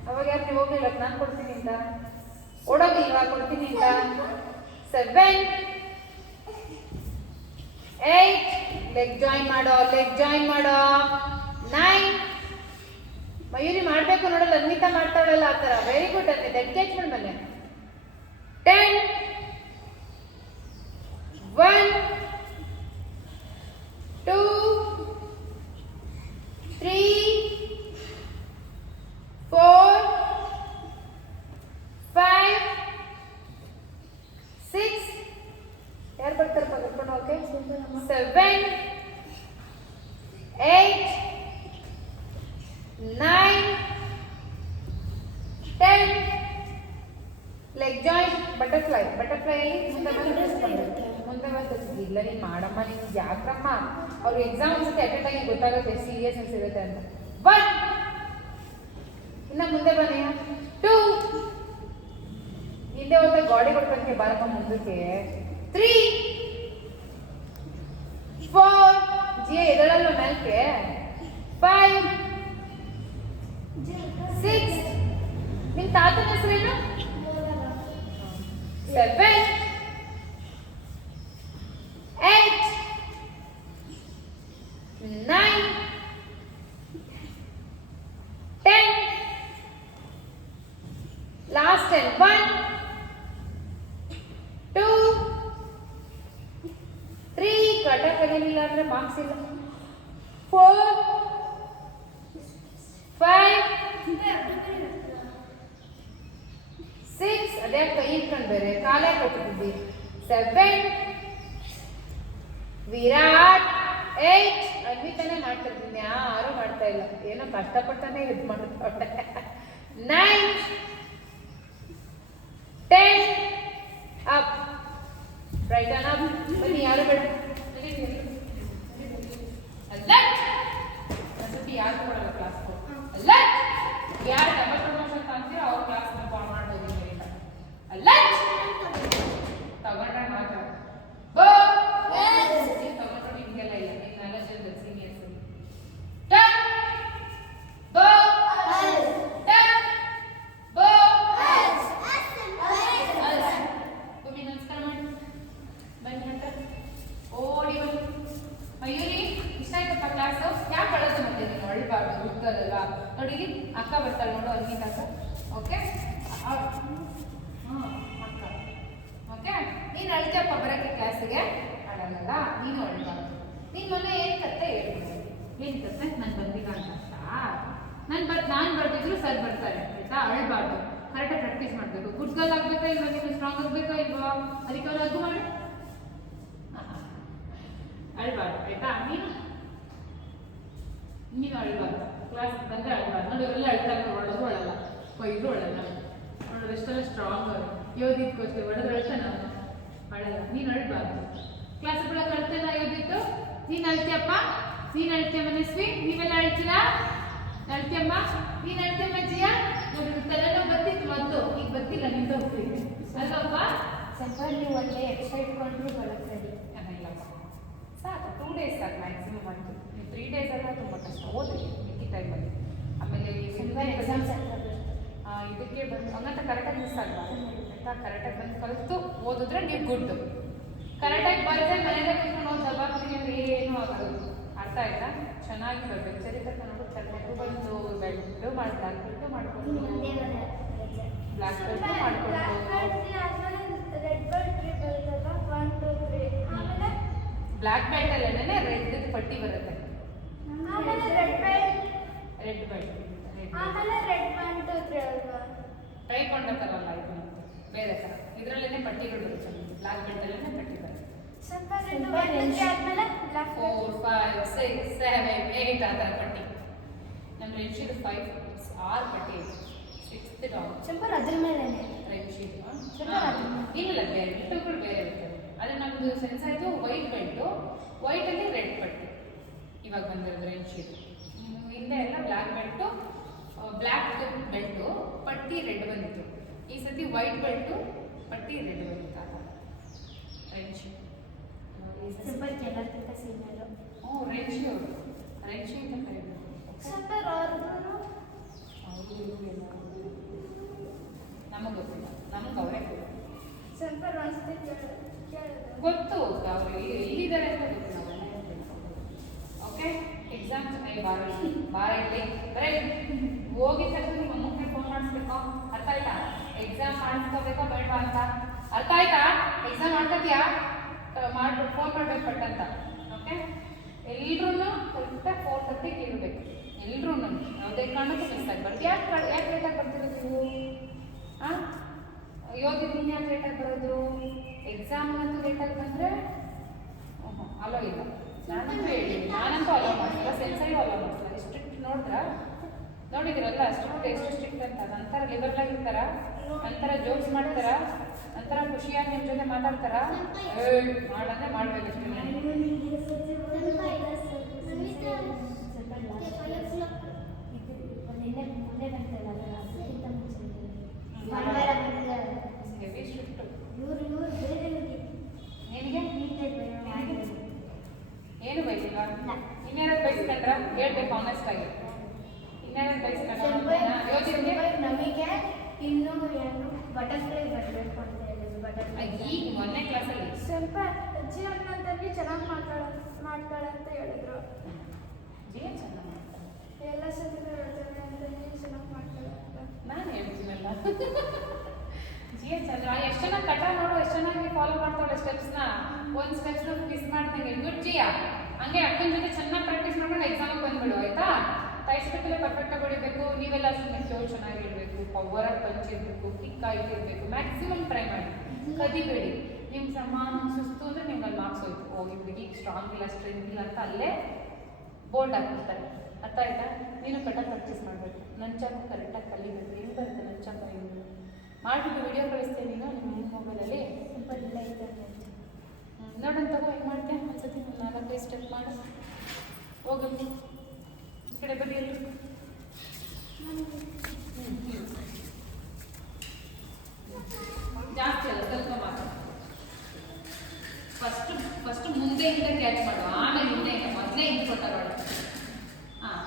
ಅವಾಗ ಯಾರು ನೀವು ಹೋಗ್ಲಿಲ್ಲ ನಾನು ಕೊಡ್ತೀನಿ ಅಂತ ಓಡೋಗಿಲ್ವಾ ಕೊಡ್ತೀನಿ ಅಂತ 7 8 ಲೆಗ್ ಜಾಯಿನ್ ಮಾಡೋ 9 ಮಯೂರಿ ಮಾಡಬೇಕು ನೋಡಲ್ಲ ಅನ್ವಿತಾ ಮಾಡ್ತಾಳಲ್ಲ ಆ ಥರ ವೆರಿ ಗುಡ್ ಅನ್ವಿತಾ ಎನ್ಗೇಜ್ಮೆಂಟ್ ಬನ್ನಿ 10 1 2 3 4 5 6 ಯಾರು ಬರ್ತಾರೆ ಕರ್ಕೊಂಡು ಓಕೆ 7 8 9 10 ಲೆಗ್ ಜಾಯಿಂಟ್ ಬಟರ್ಫ್ಲೈ ಅಲ್ಲಿ ಮುಂದೆ ಬಂದು ಇಲ್ಲ ನೀನು ಮಾಡಮ್ಮ ನೀನು ಯಾಕಮ್ಮ ಅವ್ರ ಎಕ್ಸಾಮ್ ಅನ್ಸುತ್ತೆ ಅಟೆಂಡ್ ಆಗಿ ಗೊತ್ತಾಗುತ್ತೆ ಸೀರಿಯಸ್ನೆಸ್ ಇರುತ್ತೆ ಅಂತ 1 ಇನ್ನ ಮುಂದೆ ಬನ್ನಿ 2 ಹಿಂದೆ ಹೋದ ಗಾಡಿ ಕೊಡ್ಬೇಕೆ ಬಾರಮ್ಮ ಮುಂದಕ್ಕೆ 3 4 ಜಿಯ ಎದಳಲ್ಲ ಮೇಲ್ಕೆ 5 6 ನಿಮ್ ತಾತನ ಹೆಸರೇನು 7 8 9 10 last 10 1 2 3 ಕಟ ಕಲಿಲಿಲ್ಲ ಅಂದ್ರೆ ಮಾರ್ಕ್ಸ್ ಇಲ್ಲ 4 5 6 ಅದೇ ಕೈ ಇಟ್ಕೊಂಡು ಬೇರೆ ಕಾಲೇ ಕಟ್ಟಿದ್ವಿ 7 ವಿರಾಟ್ 8 ಅನ್ವಿತಾನೆ ಮಾಡ್ತಿರ್ತೀನಿ ಯಾರು ಮಾಡ್ತಾ ಇಲ್ಲ ಏನೋ ಕಷ್ಟಪಟ್ಟಾನೆ ಇದು ಮಾಡ್ತಾಳೆ 9 10 ಅಪ್ ರೈಟ್ ಆನ್ ಅಪ್ ಬನ್ನಿ ಯಾರು ಬೇಡ ಅಲರ್ಟ್ ಅಸತಿ ಯಾರು ಕೊಡಲ್ಲ ಕ್ಲಾಸ್ ಅಲರ್ಟ್ ಯಾರು ಡಬಲ್ ಪ್ರಮೋಷನ್ ಅಂತೀರೋ ಅವ್ರ ಕ್ಲಾಸ್ ಫಾರ್ಮ್ ಮಾಡ್ಬೋದು ಈಗ ಅಲರ್ಟ್ ತಗೊಂಡ್ರೆ ಮಾತ್ರ ಬೋ ನೀವು ತಗೊಂಡ್ರೆ ಹಿಂಗೆಲ್ಲ ಇಲ್ಲ ನೀವು 4 ಜನ ಸೀನಿಯರ್ಸ್ ಟನ್ ಬೋ ಟನ್ ಬೋ ಭೂಮಿ ನಮಸ್ಕಾರ ಮಾಡಿ ಬನ್ನಿ ಅಂತ ಓಡಿ ಬನ್ನಿ ಮಯೂರಿ ಇಷ್ಟ ಆಯ್ತಪ್ಪ ಕ್ಲಾಸು ಯಾಕೆ ಕಳೆದು ಮತ್ತೆ ನೀನು ಅಳ್ಬಾರ್ದು ಹುಡುಗರಲ್ವಾ ನೋಡಿ ಅಕ್ಕ ಬರ್ತಾಳೆ ನೋಡು ಅನ್ವಿತ ಅಕ್ಕ ಓಕೆ ಅಕ್ಕ ಓಕೆ ನೀನು ಅಳ್ತಪ್ಪ ಬರೋಕ್ಕೆ ಕ್ಲಾಸಿಗೆ ಅಳಲ್ಲ ನೀನು ಅಳ್ಬಾರ್ದು ನೀನು ಮೊನ್ನೆ ಏನು ಕತ್ತೆ ಹೇಳ್ಬೋದು ಏನು ಕತ್ತೆ ನಾನು ಬಂದಿಲ್ಲ ಅಂತ ನಾನು ಬರ್ತಿದ್ರು ಸರ್ ಬರ್ತಾರೆ ಆಯ್ತಾ ಅಳ್ಬಾರ್ದು ಕರೆಕ್ಟಾಗಿ ಪ್ರಾಕ್ಟೀಸ್ ಮಾಡಬೇಕು ಗುಡ್ ಗರ್ಲ್ ಆಗಬೇಕಾ ಇಲ್ವಾ ನೀನು ಸ್ಟ್ರಾಂಗ್ ಆಗಬೇಕಾ ಇಲ್ವಾ ಅದಕ್ಕೆ ಅವ್ರು ಅದು ಮಾಡಿ ಅಳ್ಬಾರ್ದು ಆಯ್ತಾ ನೀನು ಅಳ್ಬಾರ್ದು ಕ್ಲಾಸ್ ಬಂದರೆ ಅಳ್ಬಾರ್ದು ನೋಡಿ ಇವರೆಲ್ಲ ಅಳ್ತಾರೆ ಹೊಡೆದು ಅಳಲ್ಲ ಕೊಯ್ದು ಅಳಲ್ಲ ನೋಡೋದು ಎಷ್ಟೆಲ್ಲ ಸ್ಟ್ರಾಂಗ್ ಯೋಧಿತ್ಕೋಸ್ಕರ ಹೊಡೆದು ಅಳ್ತಾನೆ ಅವನು ಅಳಲ್ಲ ನೀನು ಅಳ್ಬಾರ್ದು ಕ್ಲಾಸ್ ಒಳಗೆ ಅಳ್ತೇನ ಯೋಧಿತ್ತು ನೀನು ಅಳ್ತೀಯಪ್ಪ ನೀನು ಅಳ್ತೀಯ ಮನಸ್ವಿ ನೀವೆಲ್ಲ ಅಳ್ತೀರಾ ಅಳ್ತೀಯಮ್ಮ ನೀನು ಅಳ್ತೀಯಮ್ಮ ಜಿಯಾ ನೋಡಿ ತಲೆನೋ ಬರ್ತಿತ್ತು ಮೊದಲು ಈಗ ಬರ್ತಿಲ್ಲ ನಿಂತು ಹೋಗ್ತೀವಿ ಅಲ್ಲಪ್ಪ ಸ್ವಲ್ಪ ನೀವು ಒಳ್ಳೆ ಎಕ್ಸ್ಟ್ರಾ ಇಟ್ಕೊಂಡ್ರು ಬರುತ್ತೆ ಇಲ್ಲಪ್ಪ ಸಾಕು 2 ಡೇಸ್ ಸಾಕು ಮ್ಯಾಕ್ಸಿಮಮ್ ಅಂತು ನೀವು 3 ಡೇಸ್ ಎಲ್ಲ ತುಂಬ ಕಷ್ಟ ಓದಿ ಮಿಕ್ಕಿ ಟೈಮಲ್ಲಿ ಆಮೇಲೆ ಎಕ್ಸಾಮ್ಸ್ ಇದಕ್ಕೆ ಬಂದು ಹಂಗಂತ ಕರೆಕ್ಟಾಗಿ ಮಿಸ್ ಆಗಬಾರ್ದು ಆಯಿತಾ ಕರೆಕ್ಟಾಗಿ ಬಂದು ಕಲಿತು ಓದಿದ್ರೆ ನೀವು ಗುಡ್ ಕರೆಕ್ಟಾಗಿ ಬರದೆ ಮನೆಯಲ್ಲೇ ಕೂತ್ಕೊಂಡು ಓದಲ್ವಾ ನಿಮಗೆ ಏನೂ ಆಗೋದು ಅರ್ಥ ಆಯ್ತಾ ಚೆನ್ನಾಗಿ ಬರಬೇಕು ಚರಿತ್ರೆ ನೋಡು ಕರ್ಕೊಂಡು ಬಂದು ಬೆಲ್ಟು ಮಾಡಿ ಬ್ಲ್ಯಾಕ್ ಬೆಲ್ಟು ಮಾಡಿಕೊಂಡು ಬ್ಲ್ಯಾಕ್ ಬೆಲ್ಟು ಮಾಡಿಕೊಂಡು ಬ್ಲ್ಯಾಕ್ ಬೆಲ್ಟ್ ಅಲ್ಲೇನೆ ರೆಡ್ ಪಟ್ಟಿ ಬರುತ್ತೆ ರೆಡ್ ಬೆಲ್ಟ್ ಟೈಕೊಂಡ ಥರ ಅಲ್ಲ ಇದು ಬೇರೆ ಥರ ಇದರಲ್ಲೇನೆ ಪಟ್ಟಿಗಳು ಬರುತ್ತೆ ಬ್ಲ್ಯಾಕ್ ಬೆಲ್ಟ್ ಅಲ್ಲೇನೆ ಪಟ್ಟಿ ಬರುತ್ತೆ 4 5 6 7 8 ಆ ಥರ ಪಟ್ಟಿ ನಮ್ಮ ರೆಡ್ ಶೀಟ್ 5 6 ಪಟ್ಟಿ 6th ಡಾಗ್ ಸ್ವಲ್ಪ ಅದ್ರ ಮೇಲೆ ರೆಡ್ ಶೀಟ್ ಇಲ್ಲ ಬೇರೆ ಬೆಲ್ಟ್ಗಳು ಬೇರೆ ಇರ್ತವೆ ಆದರೆ ನಮ್ಮದು ಸೆನ್ಸ್ ಆಯಿತು ವೈಟ್ ಬೆಲ್ಟು ವೈಟಲ್ಲಿ ರೆಡ್ ಪಟ್ಟಿ ಇವಾಗ ಬಂದಿರೋದು ರೆಡ್ ಶೀಟ್ ಹಿಂದೆ ಎಲ್ಲ ಬ್ಲ್ಯಾಕ್ ಬೆಲ್ಟು ಬ್ಲ್ಯಾಕ್ ಬೆಲ್ಟು ಪಟ್ಟಿ ರೆಡ್ ಬಂದಿತ್ತು ಈ ಸತಿ ವೈಟ್ ಬೆಲ್ಟು ಪಟ್ಟಿ ರೆಡ್ ಬಂದಿತ್ತು ಆ ರೆಡ್ ಶೀಟ್ ಸ್ವಲ್ಪ ಎಲ್ಲಕ್ಕಿಂತ senior red sheet red sheet ಅಂತ ಹೇಳಿದ್ರು ಸ್ವಲ್ಪ ನಮಗೆ ಗೊತ್ತಿಲ್ಲ ನಮ್ಗೆ ಅವರೇ ಸ್ವಲ್ಪ ಗೊತ್ತು ಅವರು ಎಲ್ಲಿದ್ದಾರೆ ಅಂತ ಗೊತ್ತು ನಾವೆಲ್ಲ ಓಕೆ ಎಕ್ಸಾಮ್ ಬಾರ ಇಲ್ಲಿ ಬರೇ ಹೋಗಿದ ತಕ್ಷಣ ನಿಮ್ಮ ಅಮ್ಮಕ್ಕೆ ಫೋನ್ ಮಾಡಿಸ್ಬೇಕು ಅರ್ಥ ಆಯ್ತಾ ಎಕ್ಸಾಮ್ ಮಾಡಿಸ್ಕೋಬೇಕಾ ಬೇಡವಾ ಅಂತ ಅರ್ಥ ಆಯ್ತಾ ಎಕ್ಸಾಮ್ ಮಾಡ್ಕೊತೀಯಾ ಮಾಡ್ಬಿಟ್ಟು ಫೋನ್ ಮಾಡ್ಬೇಕು ಪಟ್ಟಂತ ಓಕೆ ಎಲ್ರೂ ಕರೆಕ್ಟಾಗಿ 4:30 ಇರಬೇಕು ಎಲ್ರೂ ಯಾವುದೇ ಕಾರಣಕ್ಕೂ ಮಿಸ್ ಆಗಬಾರ್ದು ಯಾಕೆ ಲೇಟಾಗಿ ಬರ್ತಿರೋದು ನೀವು ಹಾಂ ಯೋಧಿ ನೀನು ಯಾಕೆ ಲೇಟಾಗಿ ಬರೋದು ಎಕ್ಸಾಮ್ಗಂತೂ ಲೇಟಾಗಿ ಬಂದರೆ ಅಲೋ ಇಲ್ಲ ನಾನಂತೂ ಹೇಳಿ ನಾನಂತೂ ಅಲೋ ಮಾಡ್ತಿಲ್ಲ ಸೆನ್ಸರಿಗೂ ಅಲೋ ಮಾಡ್ತಿಲ್ಲ ಎಷ್ಟು ನೋಡಿದಿರಲ್ಲ ಎಷ್ಟು ಸ್ಟ್ರಿಕ್ಟ್ ಅಂತ ನಂತರ ಲಿಬರಲ್ ಆಗಿರ್ತಾರ ನಂತರ ಜೋಕ್ಸ್ ಮಾಡ್ತಾರ ನಂತರ ಖುಷಿಯಾಗಿ ನಿಮ್ಮ ಜೊತೆ ಮಾತಾಡ್ತಾರ ಮಾಡಂದ್ರೆ ಮಾಡ್ಬೇಕಷ್ಟೇ ಹೆವಿ ಸ್ಟ್ರಿಕ್ಟ್ ನಿನಗೆ ಏನು ಬೈಸಿಲ್ಲ ಇನ್ಯಾರು ಬೈಸ್ಕೊಂಡ್ರ ಹೇಳ್ಬೇಕು ಆನೆಸ್ಟ್ ಆಗಿ ಇನ್ಯಾರು ಬೈಸ್ಕೊಂಡ್ರ ಯೋಚಿಸಿಗೆ ನಮಗೆ ಇನ್ನೂ ಏನು ಬಟರ್ಫ್ಲೈ ಬರಬೇಕು ಅಂತ ಹೇಳಿದ್ರು ಬಟರ್ಫ್ಲೈ ಈಗ ಮೊನ್ನೆ ಕ್ಲಾಸಲ್ಲಿ ಸ್ವಲ್ಪ ಅಜ್ಜಿ ಅನ್ನೋದಾಗಿ ಚೆನ್ನಾಗಿ ಮಾಡ್ತಾಳೆ ಅಂತ ಹೇಳಿದ್ರು ಜೀವ ಚೆನ್ನಾಗಿ ಮಾಡ್ತಾರೆ ಎಲ್ಲ ಸತಿ ಹೇಳ್ತಾರೆ ಅಂತ ನೀನು ಚೆನ್ನಾಗಿ ಮಾಡ್ತಾಳೆ ಅಂತ ನಾನು ಹೇಳ್ತೀನಲ್ಲ ಜಿಯ ಚಂದ್ರ ಎಷ್ಟು ಚೆನ್ನಾಗಿ ಕಟ ನೋಡು ಎಷ್ಟು ಚೆನ್ನಾಗಿ ಫಾಲೋ ಮಾಡ್ತಾಳೆ ಸ್ಟೆಪ್ಸ್ನ ಒಂದು ಸ್ಟೆಪ್ಸ್ನ ಮಿಸ್ ಮಾಡ್ತೀನಿ ಗುಡ್ ಜಿಯಾ ಹಂಗೆ ಅಕ್ಕನ ಜೊತೆ ಚೆನ್ನಾಗಿ ಪ್ರಾಕ್ಟೀಸ್ ಮಾಡ್ಕೊಂಡು ಎಕ್ಸಾಮಿಗೆ ಬಂದ್ಬಿಡು ಆಯ್ತಾ ತೈಸ್ಬೇಕಲ್ಲೇ ಪರ್ಫೆಕ್ಟಾಗಿ ಹೊಡಿಬೇಕು. ನೀವೆಲ್ಲ ಸುಮ್ಮನೆ ಫ್ಲೋ ಚೆನ್ನಾಗಿ ಇರಬೇಕು, ಪವರಾಗಿ ಪಂಚ್ ಇರಬೇಕು, ಕಿಕ್ ಆಗಿರಬೇಕು. ಮ್ಯಾಕ್ಸಿಮಮ್ ಟ್ರೈ ಮಾಡಿ, ಕದಿಬೇಡಿ. ನಿಮ್ಗೆ ಸಮಾನ ಸುಸ್ತು ಅಂದರೆ ನಿಮ್ಗೆ ಅಲ್ಲಿ ಮಾರ್ಕ್ಸ್ ಹೋಯ್ತು. ಓ ಈ ಹುಡುಗಿ ಸ್ಟ್ರಾಂಗ್ ಇಲ್ಲ, ಸ್ಟ್ರೆಂತ್ ಇಲ್ಲ ಅಂತ ಅಲ್ಲೇ ಬೋರ್ಡ್ ಹಾಕ್ಬಿಡ್ತಾರೆ. ಅರ್ಥ ಆಯ್ತಾ? ನೀನು ಕಟ್ಟ ಪ್ರಾಕ್ಟೀಸ್ ಮಾಡಬೇಕು. ನಂಚಾಕು ಕರೆಕ್ಟಾಗಿ ಕಲಿಬೇಕು. ಹೆಂಗೆ ಬರುತ್ತೆ ನಂಚಾಕು ಹೆಂಗೆ ಮಾಡಿಬಿಟ್ಟು ವಿಡಿಯೋ ಕಳಿಸ್ತೇನೆ ನೀನು ನಿಮ್ಮ ಮೊಬೈಲಲ್ಲಿ. ಸ್ವಲ್ಪ ಇಲ್ಲ ಇದೆ ನೋಡೋಣ ತಗೋ, ಹೆಂಗೆ ಮಾಡ್ತೀಯ ಒಂದ್ಸತಿ ಒಂದು 4-5 ಸ್ಟೆಪ್ ಮಾಡು. ಹೋಗಲ್ಲಿ ಈ ಕಡೆ ಬರೀ ಎಲ್ಲೂ ಜಾಸ್ತಿ ಅಲ್ಲ, ಸ್ವಲ್ಪ ಮಾತ್ರ. ಫಸ್ಟ್ ಮುಂದೆಯಿಂದ ಕ್ಯಾಚ್ ಮಾಡು, ಆಮೇಲೆ ಹಿಂದೆಯಿಂದ. ಮೊದಲೇ ಹಿಂದೆ ಕೊಟ್ಟಾಗ ಹಾಂ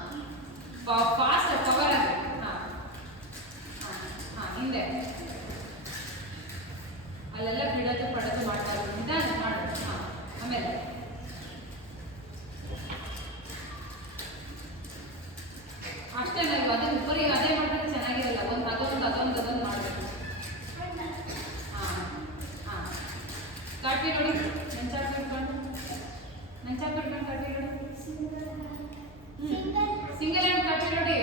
ಫಾಸ್ಟ್ ಪವರ್ ಆಗಬೇಕು. ಹಾಂ ಹಾಂ ಹಾಂ ಹಿಂದೆ ಅಲ್ಲೆಲ್ಲ ಬಿಡೋದು ಪಡೋದು ಮಾಡ್ತಾ ಇರೋದು ನಿಧಾನ ಮಾಡು. ಹಾಂ ಆಮೇಲೆ ಅಷ್ಟೇ. ನಾವು ಅದನ್ನು ಬರೀ ಅದೇ ಮಾಡಿದ್ರೆ ಚೆನ್ನಾಗಿರಲ್ಲ. ಅದೊಂದು ಮಾಡಬೇಕು. ಹಾಂ ಹಾಂ ಕಾಟಿ ನೋಡಿ, ನೆಂಚಾಕು ಇಟ್ಕೊಂಡು ಕಾಟಿ ನೋಡಿ. ಸಿಂಗಲ್ ಹ್ಯಾಂಡ್ ಕಾಟಿ ನೋಡಿ.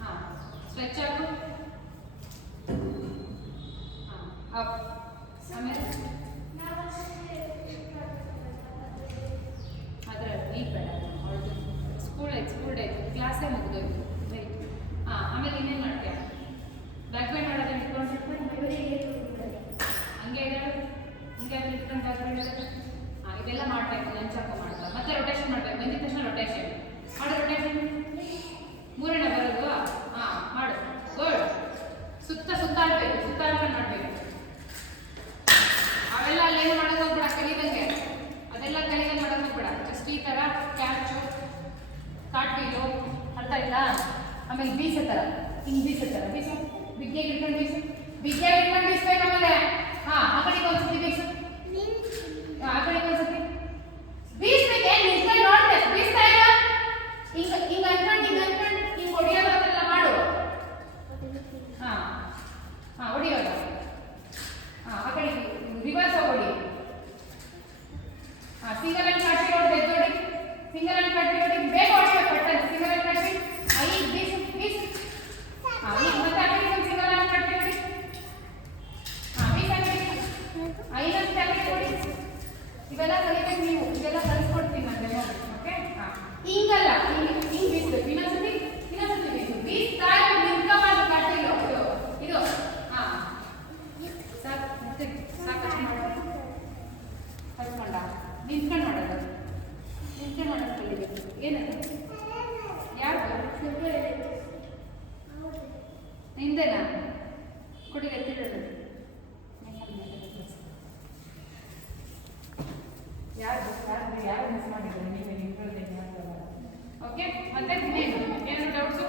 ಹಾಂ ಸ್ಟ್ರೆಚ್ ಆಗು. ಹಾಂ ಅಪ್. ಆಮೇಲೆ ಅದರ ಈ ಬೇಡ, ಅವಳದು ಸ್ಕೂಲ್ ಆಯ್ತು, ಕ್ಲಾಸೇ ಮುಗಿದೋಯ್ತು. ರೈಟ್. ಹಾಂ ಆಮೇಲೆ ಇನ್ನೇನು ಮಾಡ್ತೀಯ? ಬ್ಯಾಕ್ ಬೈ ಮಾಡೋದು ಇಟ್ಕೊಂಡು ಹಂಗೆ ಇಡೋದು, ಹಿಂಗೆ ಇಟ್ಕೊಂಡು ಬ್ಯಾಕ್ ಬೈ ಇಡೋದು. ಹಾಂ ಇದೆಲ್ಲ ಮಾಡಬೇಕು. ಲಂಚಾಕು ಮಾಡ್ತಾ ಮತ್ತೆ ರೊಟೇಷನ್ ಮಾಡಬೇಕು. ಬಂದಿದ ತಕ್ಷಣ ರೊಟೇಷನ್ ಮಾಡು. ರೊಟೇಷನ್ 3 ಬರೋದು. ಹಾಂ ಮಾಡು. ಗುಡ್. ಸುತ್ತಾಡಬೇಕು, ಸುತ್ತಾಡ್ಕೊಂಡು ಮಾಡಬೇಕು. ಅವೆಲ್ಲ ಅಲ್ಲೇನು ಮಾಡೋದು ಹೋಗ್ಬೇಡ, ಕಲಿದಂಗೆ ಅದೆಲ್ಲ ಕಲಿದಂಗೆ ಮಾಡೋದು ಹೋಗ್ಬೇಡ. ಜಸ್ಟ್ ಈ ಥರ ಕ್ಯಾಚು, ಕಾಟ್ಬೀಲು, ಅರ್ಥ ಆಯ್ತಾ? ಆಮೇಲೆ ಬೀಸೋ ಥರ, ಹಿಂಗೆ ಬೀಸೋ ಥರ ಬೀಸು. ಬಿಗ್ಗೆಗೆ ಇಟ್ಕೊಂಡು ಬೀಸು, ಬಿಗ್ಗೆಗೆ ಇಟ್ಕೊಂಡು ಬೀಸ್ಬೇಕು. ಆಮೇಲೆ ಹಾಂ ಆ ಕಡೆಗೆ ಒಂದ್ಸತಿ ಬೀಸು, ಆ ಕಡೆಗೆ ಒಂದ್ಸತಿ ಬೀಸ್ಬೇಕೆ. ನಿಂತ್ಕೊಂಡು ನೋಡ್ಬೇಕು, ಬೀಸ್ತಾ ಇಲ್ಲ. ಹಿಂಗೆ ಅನ್ಕೊಂಡು ಹಿಂಗೆ ಹೊಡಿಯೋದು ಅದೆಲ್ಲ ಮಾಡು. ಹಾಂ ಹಾಂ ಹೊಡಿಯೋದು. ಹಾಂ ಆ ಕಡೆ ರಿವರ್ಸ್ ಹೊಡಿ. ಹಾಂ ಸಿಂಗಲ್ ಹ್ಯಾಂಡ್ ಕಾಟಿ ನೋಡಿ, ಎದ್ದೋಡಿ. ಸಿಂಗಲ್ ಹ್ಯಾಂಡ್ ಕಾಟಿ ನೋಡಿ, ಬೇಗ ಹೊಡಿಬೇಕು. ಪಟ್ಟಂತೆ ಸಿಂಗಲ್ ಹ್ಯಾಂಡ್ ಕಾಟಿ. ಈಗ ಬೀಸು. ಹಾಂ ಈಗ ಮತ್ತೆ ಆ ಕಡೆ ಸಿಂಗಲ್ ಹ್ಯಾಂಡ್ ಕಾಟಿ ನೋಡಿ. ಹಾಂ ಬೀಸ ಐನೊಂದು ಟ್ಯಾಬ್ಲೆಟ್ ಕೊಡಿ. ಇವೆಲ್ಲ ಕಲಿಬೇಕು ನೀವು, ಇದೆಲ್ಲ ಕಲಿಸ್ಕೊಡ್ತೀನಿ ನಾನು ಡೆಮೋ. ಓಕೆ? ಹಾಂ ಹಿಂಗಲ್ಲ, ಹಿಂಗೆ ಬೀಸ್ಬೇಕು. ಇನ್ನೊಂದ್ಸತಿ ಬೀಸು. ಬೀಸ್ತಾ ನಿಂತ್ಕೊಂಡು ಕಾಟಿಲು ಇದು. ಹಾಂ ಸಾಕಷ್ಟು ಮಾಡೋದು. ಹಚ್ಕೊಂಡ ನಿಂತ್ಕೊಂಡು ಮಾಡೋದು, ನಿಂತ್ಕೊಂಡು ಮಾಡೋದು ಕಲಿಬೇಕು. ಏನದು? ಯಾವುದು? ಹಿಂದೆನಾ? ಕೊಡಿ ಎತ್ತಿಡೋದು. ಯಾರು ಮಿಸ್ ಮಾಡಿದ್ರು ನೀವೇ ನಿಂತ್ಕೊಳ್ಳೋದು? ಓಕೆ. ಮತ್ತೆ ಏನು ಡೌಟ್ಸು?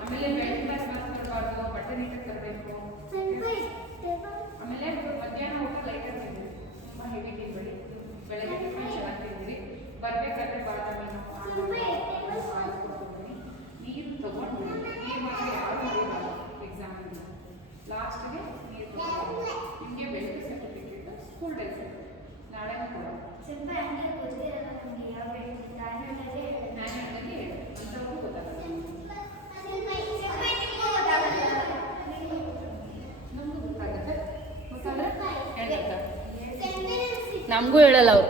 ಆಮೇಲೆ ಬೆಳಗ್ಗೆ ಕ್ಲಾಸ್ ಮಾತಾಡಬಾರ್ದು, ಬಟ್ಟೆ ನೀಟಾಗಿ ತರಬೇಕು. ಆಮೇಲೆ ಮಧ್ಯಾಹ್ನ ಊಟ ಲೈಟಾಗಿ ತಿಂದಿರಿ, ತುಂಬ ಹೆವಿ ತಿನ್ಬೇಡಿ. ಬೆಳಗ್ಗೆ ಟಿಫನ್ ಚೆನ್ನಾಗಿ ತಿಂದಿರಿ. ಬರಬೇಕಾದ್ರೆ ಬಾದಾಮಿ ನೀರು ತಗೊಂಡು ನೀರು ಮಾತ್ರ ಯಾರು ಮರಿಬಾರ್ದು. ಎಕ್ಸಾಮಿಂದ ಲಾಸ್ಟ್ಗೆ ನೀರು ತಗೊಂಡು ನಿಮಗೆ ಬೆಳಗ್ಗೆ ಸರ್ಟಿಫಿಕೇಟ್, ಸ್ಕೂಲ್ ಡೇಸ್ ನಾಳೆನೂ ಕೂಡ ನ್ಯಾಷನಲ್ಗೆ ಹೇಳು ಅಂಥವ್ರು ಗೊತ್ತಾಗುತ್ತೆ. ನಮಗೂ ಗೊತ್ತಾಗುತ್ತೆ. ಗೊತ್ತಾದ್ರೆ ಹೇಳ್ತಾರೆ, ನಮಗೂ ಹೇಳಲ್ಲ ಅವರು.